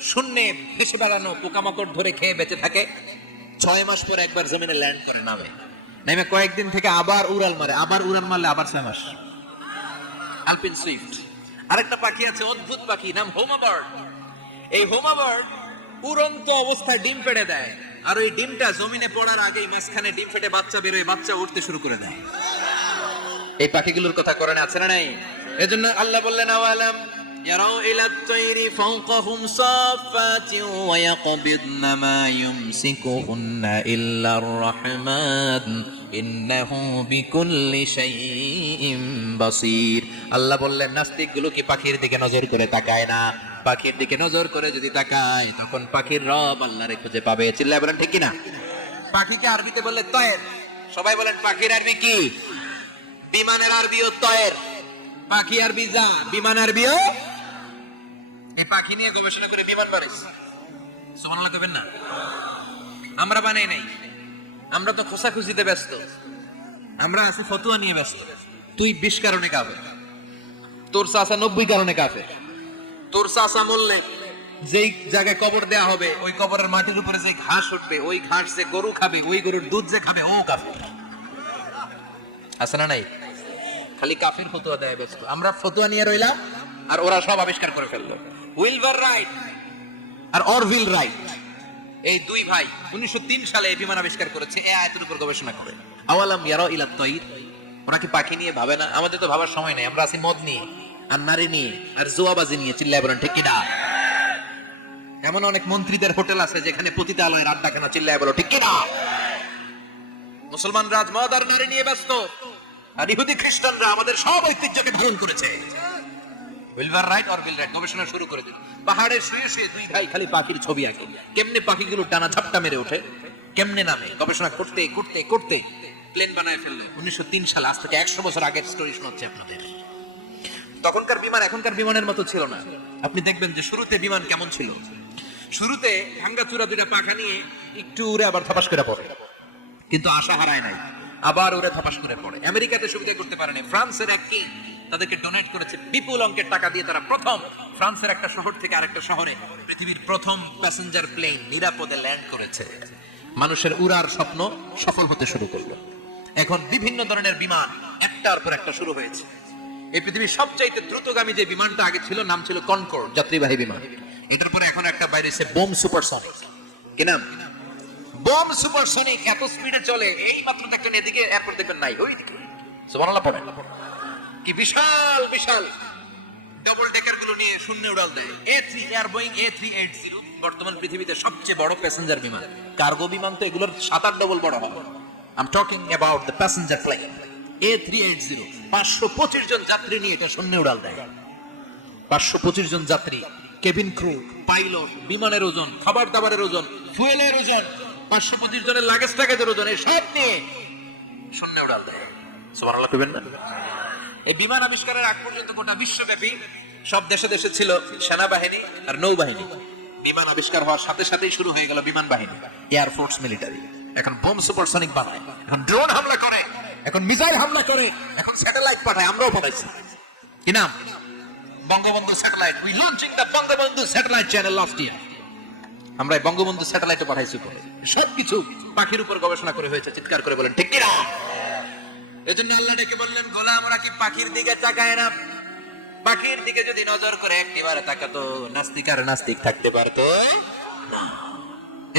শূন্যে ভেসে বেড়ানো পোকামাকড় ধরে খেয়ে বেঁচে থাকে। 6 মাস পরে একবার জমিনে ল্যান্ড করে, নামে কয়েকদিন থেকে আবার উড়াল মারে, আবার 6 মাস। আলপিন সুইফট। আরেকটা পাখি আছে, অদ্ভুত পাখি, নাম হোমা বার্ড। এই হোমা বার্ড উড়ন্ত অবস্থায় ডিম পেড়ে দেয়, আর ওই ডিমটা জমিনে পড়ার আগেই মাঝখানে ডিম ফেটে বাচ্চা বেরোয়, বাচ্চা উঠতে শুরু করে দেয়। এই পাখিগুলোর কথা কোরআনে আছে না নাই? এজন্য আল্লাহ বললেন আওয়ালাম ইয়ারাউ ইলা তাইরি ফাওকাহুম সাফাতিন ওয়া ইয়াকবিদনা মা ইউমসিকুহুন্না ইল্লার রাহমান ইন্নাহু বিকুল্লি শাইইন বাসীর। আল্লাহ বললেন নাস্তিকগুলো কি পাখির দিকে নজর করে তাকায় না? পাখির দিকে নজর করে যদি তাকায়, তখন পাখির রব আল্লাহরে খুঁজে পাবে। চিল্লায় বলেন ঠিক কিনা? পাখিকে আরবিতে বললে তয়ের। সবাই বলেন পাখির আরবি কি? বিমানের আরবিও তয়ের। পাখি আরবি যা, বিমান আরবিও। এই পাখি নিয়ে গবেষণা করে বিমান বানাইছে। সুবহানাল্লাহ কইবেন না? আমরা বানাই নাই, আমরা তো খোঁজাখুঁজিতে ব্যস্ত, আমরা আছি ফতুয়া নিয়ে ব্যস্ত। তুই 20 কারণে কাফের, তোর চাচা 90 কারণে কাফের। তোর চাচা বললেন যেই জায়গায় কবর দেয়া হবে, ওই কবরের মাটির উপরে যে ঘাস উঠবে, ওই ঘাস যে গরু খাবে, ওই গরুর দুধ যে খাবে, ও কাফের। আছে না নাই? খালি কাফের ফতুয়া দেয় ব্যস্ত। আমরা ফতুয়া নিয়ে রইলাম, আর ওরা সব আবিষ্কার করে ফেললো। উইলবার রাইট আর অরভিল রাইট, এই দুই ভাই 1903 সালে এই বিমান আবিষ্কার করেছে, এই আয়াতের উপর গবেষণা করে। আওয়ালাম ইয়ারাউ ইলা তাইর, ওরা কি পাখি নিয়ে ভাবে না? আমাদের তো ভাবার সময় নেই, আমরা আছি মদ নিয়ে আর নারী নিয়ে আর জুয়াবাজি নিয়ে। চিল্লায় বলেন ঠিক কিনা? এমন অনেক মন্ত্রীদের হোটেল আছে যেখানে পতিতালয়ের আড্ডাখানা। চিল্লায় বলো ঠিক কিনা? মুসলমান রাজ মদ আর নারী নিয়ে ব্যস্ত, আর ইহুদি খ্রিস্টানরা আমাদের সব ঐতিহ্যকে ধারণ করেছে। উইলবার রাইট আর বিল রাইট গবেষণা শুরু করে দিল। পাহাড়ে শুয়ে শুয়ে দুই ভাই খালি পাখির ছবি আঁকে, কেমনে পাখিগুলো ডানা ঝাপটা মেরে ওঠে, কেমনে নামে। গবেষণা করতে করতে করতে প্লেন বানায় ফেললো 1903 সালে। আজ থেকে 100 বছর আগের স্টোরি শোনাচ্ছি আপনাদের। তখনকার বিমান এখনকার বিমানের মতো ছিল না। আপনি দেখবেন যে শুরুতে বিমান কেমন ছিল। শুরুতে ভাঙ্গাচুরা দুইটা পাখা নিয়ে একটু উড়ে আবার থাপাস করে পড়ে, কিন্তু আশা হারায় নাই, আবার উড়ে থাপাস করে পড়ে। আমেরিকাতে সুবিধা করতে পারেনি। ফ্রান্সের এক কিং তাদেরকে ডোনেট করেছে বিপুল অঙ্কের টাকা দিয়ে। তারা প্রথম ফ্রান্সের একটা শহর থেকে আরেকটা শহরে পৃথিবীর প্রথম প্যাসেঞ্জার প্লেন নিরাপদে ল্যান্ড করেছে। মানুষের উড়ার স্বপ্ন সফল হতে শুরু করলো। এখন বিভিন্ন ধরনের বিমান একটার পর একটা শুরু হয়েছে। এই পৃথিবীর সবচাইতে দ্রুতগামী যে বিমানটা আগে ছিল, নাম ছিল কনকর্ড, যাত্রীবাহী বিমান। এটার পরে এখন একটা বাইরে এসে বোম সুপারসনিক। কি নাম? Bomb supersonic. এত স্পিডে চলে, এই মাত্র দেখেন এদিকে এয়ারপোর্ট দেখবেন নাই, ওই দিকে। সুবহানাল্লাহ পড়ে। কি বিশাল বিশাল ডাবল ডেকার গুলো নিয়ে শূন্যে উড়াল দেয়। এয়ার বোয়িং A380 বর্তমান পৃথিবীতে সবচেয়ে বড় প্যাসেঞ্জার বিমান। কার্গো বিমান তো এগুলোর 7-8 ডবল বড় হয়। I'm talking about the passenger plane A380। 525 জন যাত্রী নিয়ে এটা শূন্যে উড়াল দেয়। 525 জন যাত্রী, কেবিন ক্রু, পাইলট, বিমানের ওজন, খাবার দাবারের ওজন, ফুয়েলের ওজন, 525 জনের লাগেজ টাগেজের ওজন, এই সব নিয়ে শূন্যে উড়াল দেয়। সুবহানাল্লাহ কইবেন না? এই বিমান আবিষ্কারের আগ পর্যন্ত গোটা বিশ্বব্যাপী সব দেশে দেশে ছিল সেনাবাহিনী আর নৌবাহিনী। বিমান আবিষ্কার হওয়ার সাথে সাথেই শুরু হয়ে গেল বিমান বাহিনী, এয়ার ফোর্স, মিলিটারি। এখন বোম সুপারসনিক বানায়, এখন ড্রোন হামলা করে, এখন মিসাইল হামলা করে, এখন স্যাটেলাইট পাঠায়। আমরাও পাঠাইছি। কি নাম? Bangabandhu satellite. We launching the Bangabandhu satellite channel last year. আমরা বঙ্গবন্ধু স্যাটেলাইটও পাঠাইছি। সবকিছু পাখির উপর গবেষণা করে হয়েছে। চিৎকার করে বলেন ঠিক কিনা? এজন্য আল্লাহ ডেকে বললেন, গোলামরা কি পাখির দিকে তাকায় না? পাখির দিকে যদি নজর করে একটিবার তাকাতো, নাস্তিক আর নাস্তিক থাকতে পারতো না।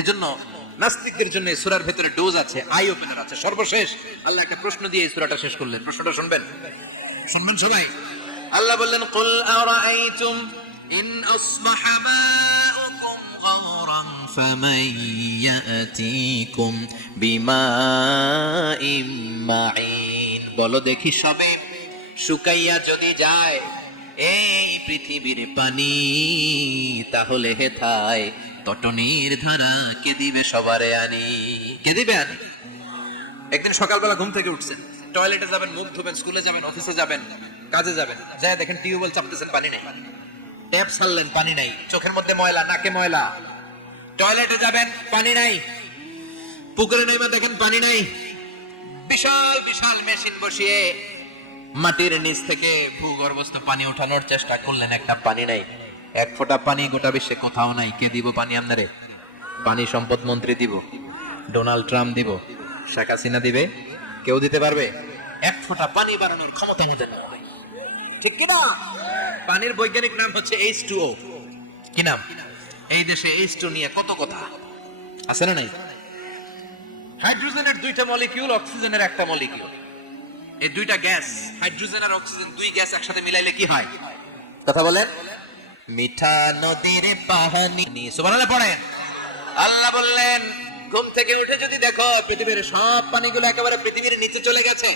এজন্য নাস্তিকদের জন্য এই সূরার ভেতরে ডোজ আছে, আই ওপেনার আছে। সর্বশেষ আল্লাহ একটা প্রশ্ন দিয়ে এই সূরাটা শেষ করলেন। প্রশ্নটা শুনবেন, শুনবেন সবাই। আল্লাহ বললেন, কুল আরাআইতুম ইন আসবাহা মাউকুম গাওরান ফামান ইয়াতিকুম বিমাইম মাইন। বলো দেখি সবে শুকাইয়া যদি যায় এই পৃথিবীর পানি, তাহলে হেথায় তটনির ধারা কে দিবে সবারে আনি? কে দিবে আনি? একদিন সকালবেলা ঘুম থেকে উঠছেন, টয়লেটে যাবেন, মুখ ধুবেন, স্কুলে যাবেন, অফিসে যাবেন, কাজে যাবেন, যায় দেখেন টিউবওয়েল চাপতেছেন, পানি নেই। ট্যাপ ছাড়লেন, পানি নাই। চোখের মধ্যে ময়লা, নাকে ময়লা। টয়লেটে যাবেন, পানি নাই। পুকুরে নেমে দেখেন পানি নাই। বিশাল বিশাল মেশিন বসিয়ে মাটির নিচ থেকে ভূগর্ভস্থ পানি ওঠানোর চেষ্টা করলেন, একটা পানি নাই। এক ফোঁটা পানি গোটা বিশ্বে কোথাও নাই। কে দিব পানি আপনারে? পানি সম্পদ মন্ত্রী দিব, ডোনাল্ড ট্রাম্প দিব, শেখ হাসিনা দিবে? কেউ দিতে পারবে? এক ফোঁটা পানি বানানোর ক্ষমতা ওদের নেই, ঠিক কিনা? পানির বৈজ্ঞানিক নাম হচ্ছে H2O। কি নাম? এই দেশে H2 নিয়ে কত কথা আছে না নাই? হাইড্রোজেনের দুইটা মলিকিউল, অক্সিজেনের একটা মলিকিউল। এই দুইটা গ্যাস, হাইড্রোজেন আর অক্সিজেন, দুই গ্যাস একসাথে মিলাইলে কি হয়? কথা বলেন। মিঠা নদীর পানি। সুবহানাল্লাহ পড়েন। আল্লাহ বললেন, ঘুম থেকে উঠে যদি দেখো পৃথিবীর সব পানিগুলো একেবারে পৃথিবীর নিচে চলে গেছে,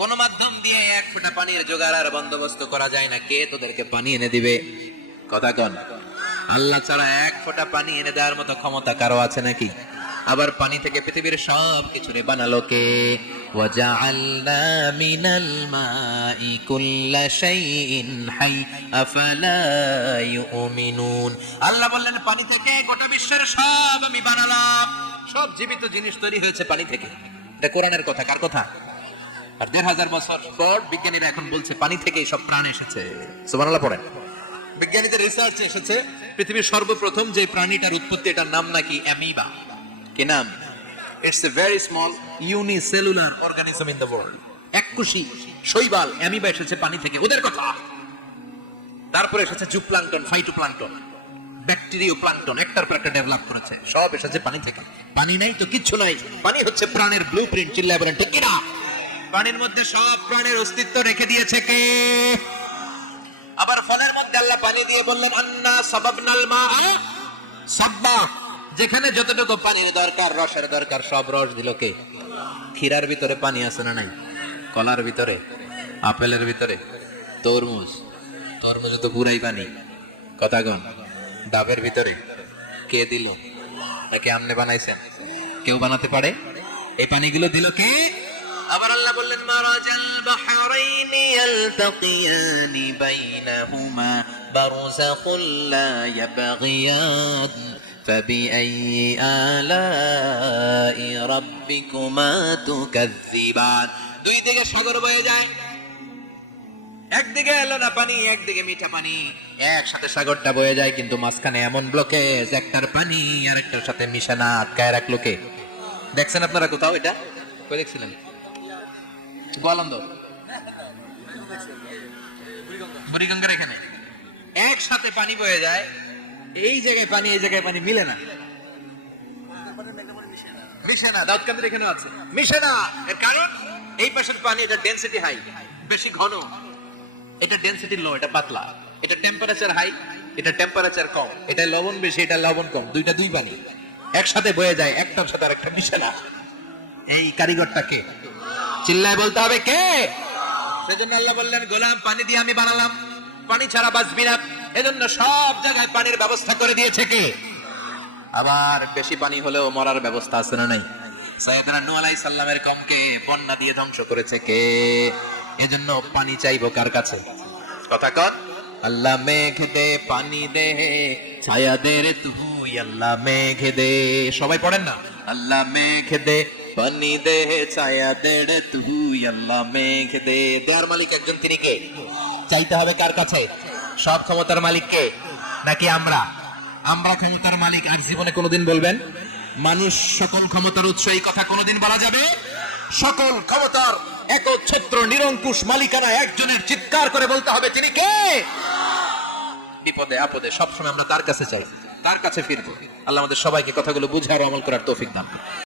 কোন মাধ্যম দিয়ে এক ফোঁটা পানির জোগাড় আর বন্দোবস্ত করা যায় না, কে তোদেরকে পানি এনে দিবে? কথা কন। আল্লাহ ছাড়া এক ফোঁটা পানি এনে দেওয়ার মতো ক্ষমতা কারো আছে নাকি? আবার পানি থেকে পৃথিবীর সব কিছুরে বানালো কে? ওয়াজআলনা মিনাল মাই কুল্লা শাইইন হাই আফালা ইউমিনুন। আল্লাহ বললেন, পানি থেকে গোটা বিশ্বের সব আমি বানালাম। সব জীবিত জিনিস তৈরি হয়েছে পানি থেকে। এটা কোরআনের কথা, কার কথা? আর ১৫০০ বছর পর বিজ্ঞানীরা এখন বলছে পানি থেকেই সব প্রাণ এসেছে। সুবহানাল্লাহ পড়েন। বিজ্ঞানীদের রিসার্চে এসেছে পৃথিবীর সর্বপ্রথম যে প্রাণীটার উৎপত্তি, এটার নাম নাকি অ্যামিবা। কি নাম? It's a very small unicellular organism in the world. এককোষী শৈবাল অ্যামিবা এসেছে পানি থেকে, ওদের কথা। তারপরে এসেছে জুপ্লাঙ্কটন, ফাইটোপ্লাঙ্কটন, ব্যাকটেরিয়া প্লাঙ্কটন, একটার পর একটা ডেভেলপ করেছে, সব এসেছে পানি থেকে। পানি নাই তো কিচ্ছু নাই। পানি হচ্ছে প্রাণের ব্লুপ্রিন্ট। চিল্লায় বলেন ঠিক কিনা? পানির মধ্যে সব প্রাণের অস্তিত্ব রেখে দিয়েছে কে? আবার ফলের মধ্যে আল্লাহ পানি দিয়ে বললেন, আন্না সাবাবনাল মাআ সাব্বা। যেখানে যতটুকু পানির দরকার, রসের দরকার, সব রস দিল কে? ক্ষীরার ভিতরে পানি আছে না নাই? কলার ভিতরে, আপেলের ভিতরে, তরমুজ তো পুরাই পানি। কথা কন। ডাবের ভিতরে কে দিল? নাকি আমনে বানাইছেন? কেউ বানাতে পারে? এই পানিগুলো দিল কে? আবার আল্লাহ বললেন, মারাজাল বাহরাইনি ইয়ালতাকিয়ানি বাইনাহুমা বারযাখুল লা ইয়াবগিয়ান ফাবিআইয়ি আলাই রাব্বিকুমা তুকাযযিবান। দুই দিকে সাগর বয়ে যায়, একদিকে এলোনা পানি, একদিকে মিঠা পানি, একসাথে সাগরটা বয়ে যায়, কিন্তু মাঝখানে এমন ব্লকেজ, একটার পানি আর একটার সাথে মিশে না, আটকায় রাখলো কে? দেখছেন আপনারা কোথাও এটা? কই দেখছিলেন? গোয়ালন্দ, বুড়িগঙ্গার এখানে একসাথে পানি বয়ে যায়, এই জায়গায় পানি, এই জায়গায় পানি মিলে না, মিশে না। দাউদকান্দির এখানে আছে, মিশে না। এর কারণ এই পাশের পানি, এটা ডেনসিটি হাই, বেশি ঘন, এটা ডেনসিটি লো, এটা পাতলা, এটা টেম্পারেচার হাই, এটা টেম্পারেচার কম, এটা লবণ বেশি, এটা লবণ কম, দুইটা দুই পানি একসাথে বয়ে যায়, একটার সাথে আরেকটা মিশে না। এই কারিগরটা কে? চিল্লায় বলতে হবে কে? সেজন্য আল্লাহ বললেন, গোলাম পানি দিয়ে আমি বানালাম, পানি ছাড়া বাঁচবি না। এজন্য সব জায়গায় পানির ব্যবস্থা করে দিয়েছে কে? আবার বেশি পানি হলেও মরার ব্যবস্থা আছে না নাই? সাইয়েদনা নূহ আলাইহিস সালামের কওমকে বন্যা দিয়ে ধ্বংস করেছে কে? এজন্য পানি চাইবো কার কাছে? কথা কর। আল্লাহ মেঘ দে, পানি দে, ছায়া দে রে তুই, আল্লাহ মেঘ দে। সবাই পড়েন না? আল্লাহ মেঘ দে, পানি দে, ছায়া দে রে তুই, আল্লাহ মেঘ দে। দেয়ার মালিক একজন, তিনি কে? চাইতে হবে কার কাছে? সব ক্ষমতার মালিক কে? নাকি আমরা? আমরা ক্ষমতার মালিক। আর জীবনে কোনোদিন বলবেন মানুষ সকল ক্ষমতার উৎস, এই কথা কোনোদিন বলা যাবে? সকল ক্ষমতার একচ্ছত্র নিরঙ্কুশ মালিকানা একজনের, চিৎকার করে বলতে হবে তিনি কে? বিপদে আপদে সবসময় আমরা তার কাছে চাই। কার কাছে ফিরবো? আল্লাহ আমাদের সবাইকে কথাগুলো বুঝার ও আমল করার তৌফিক দান করুন।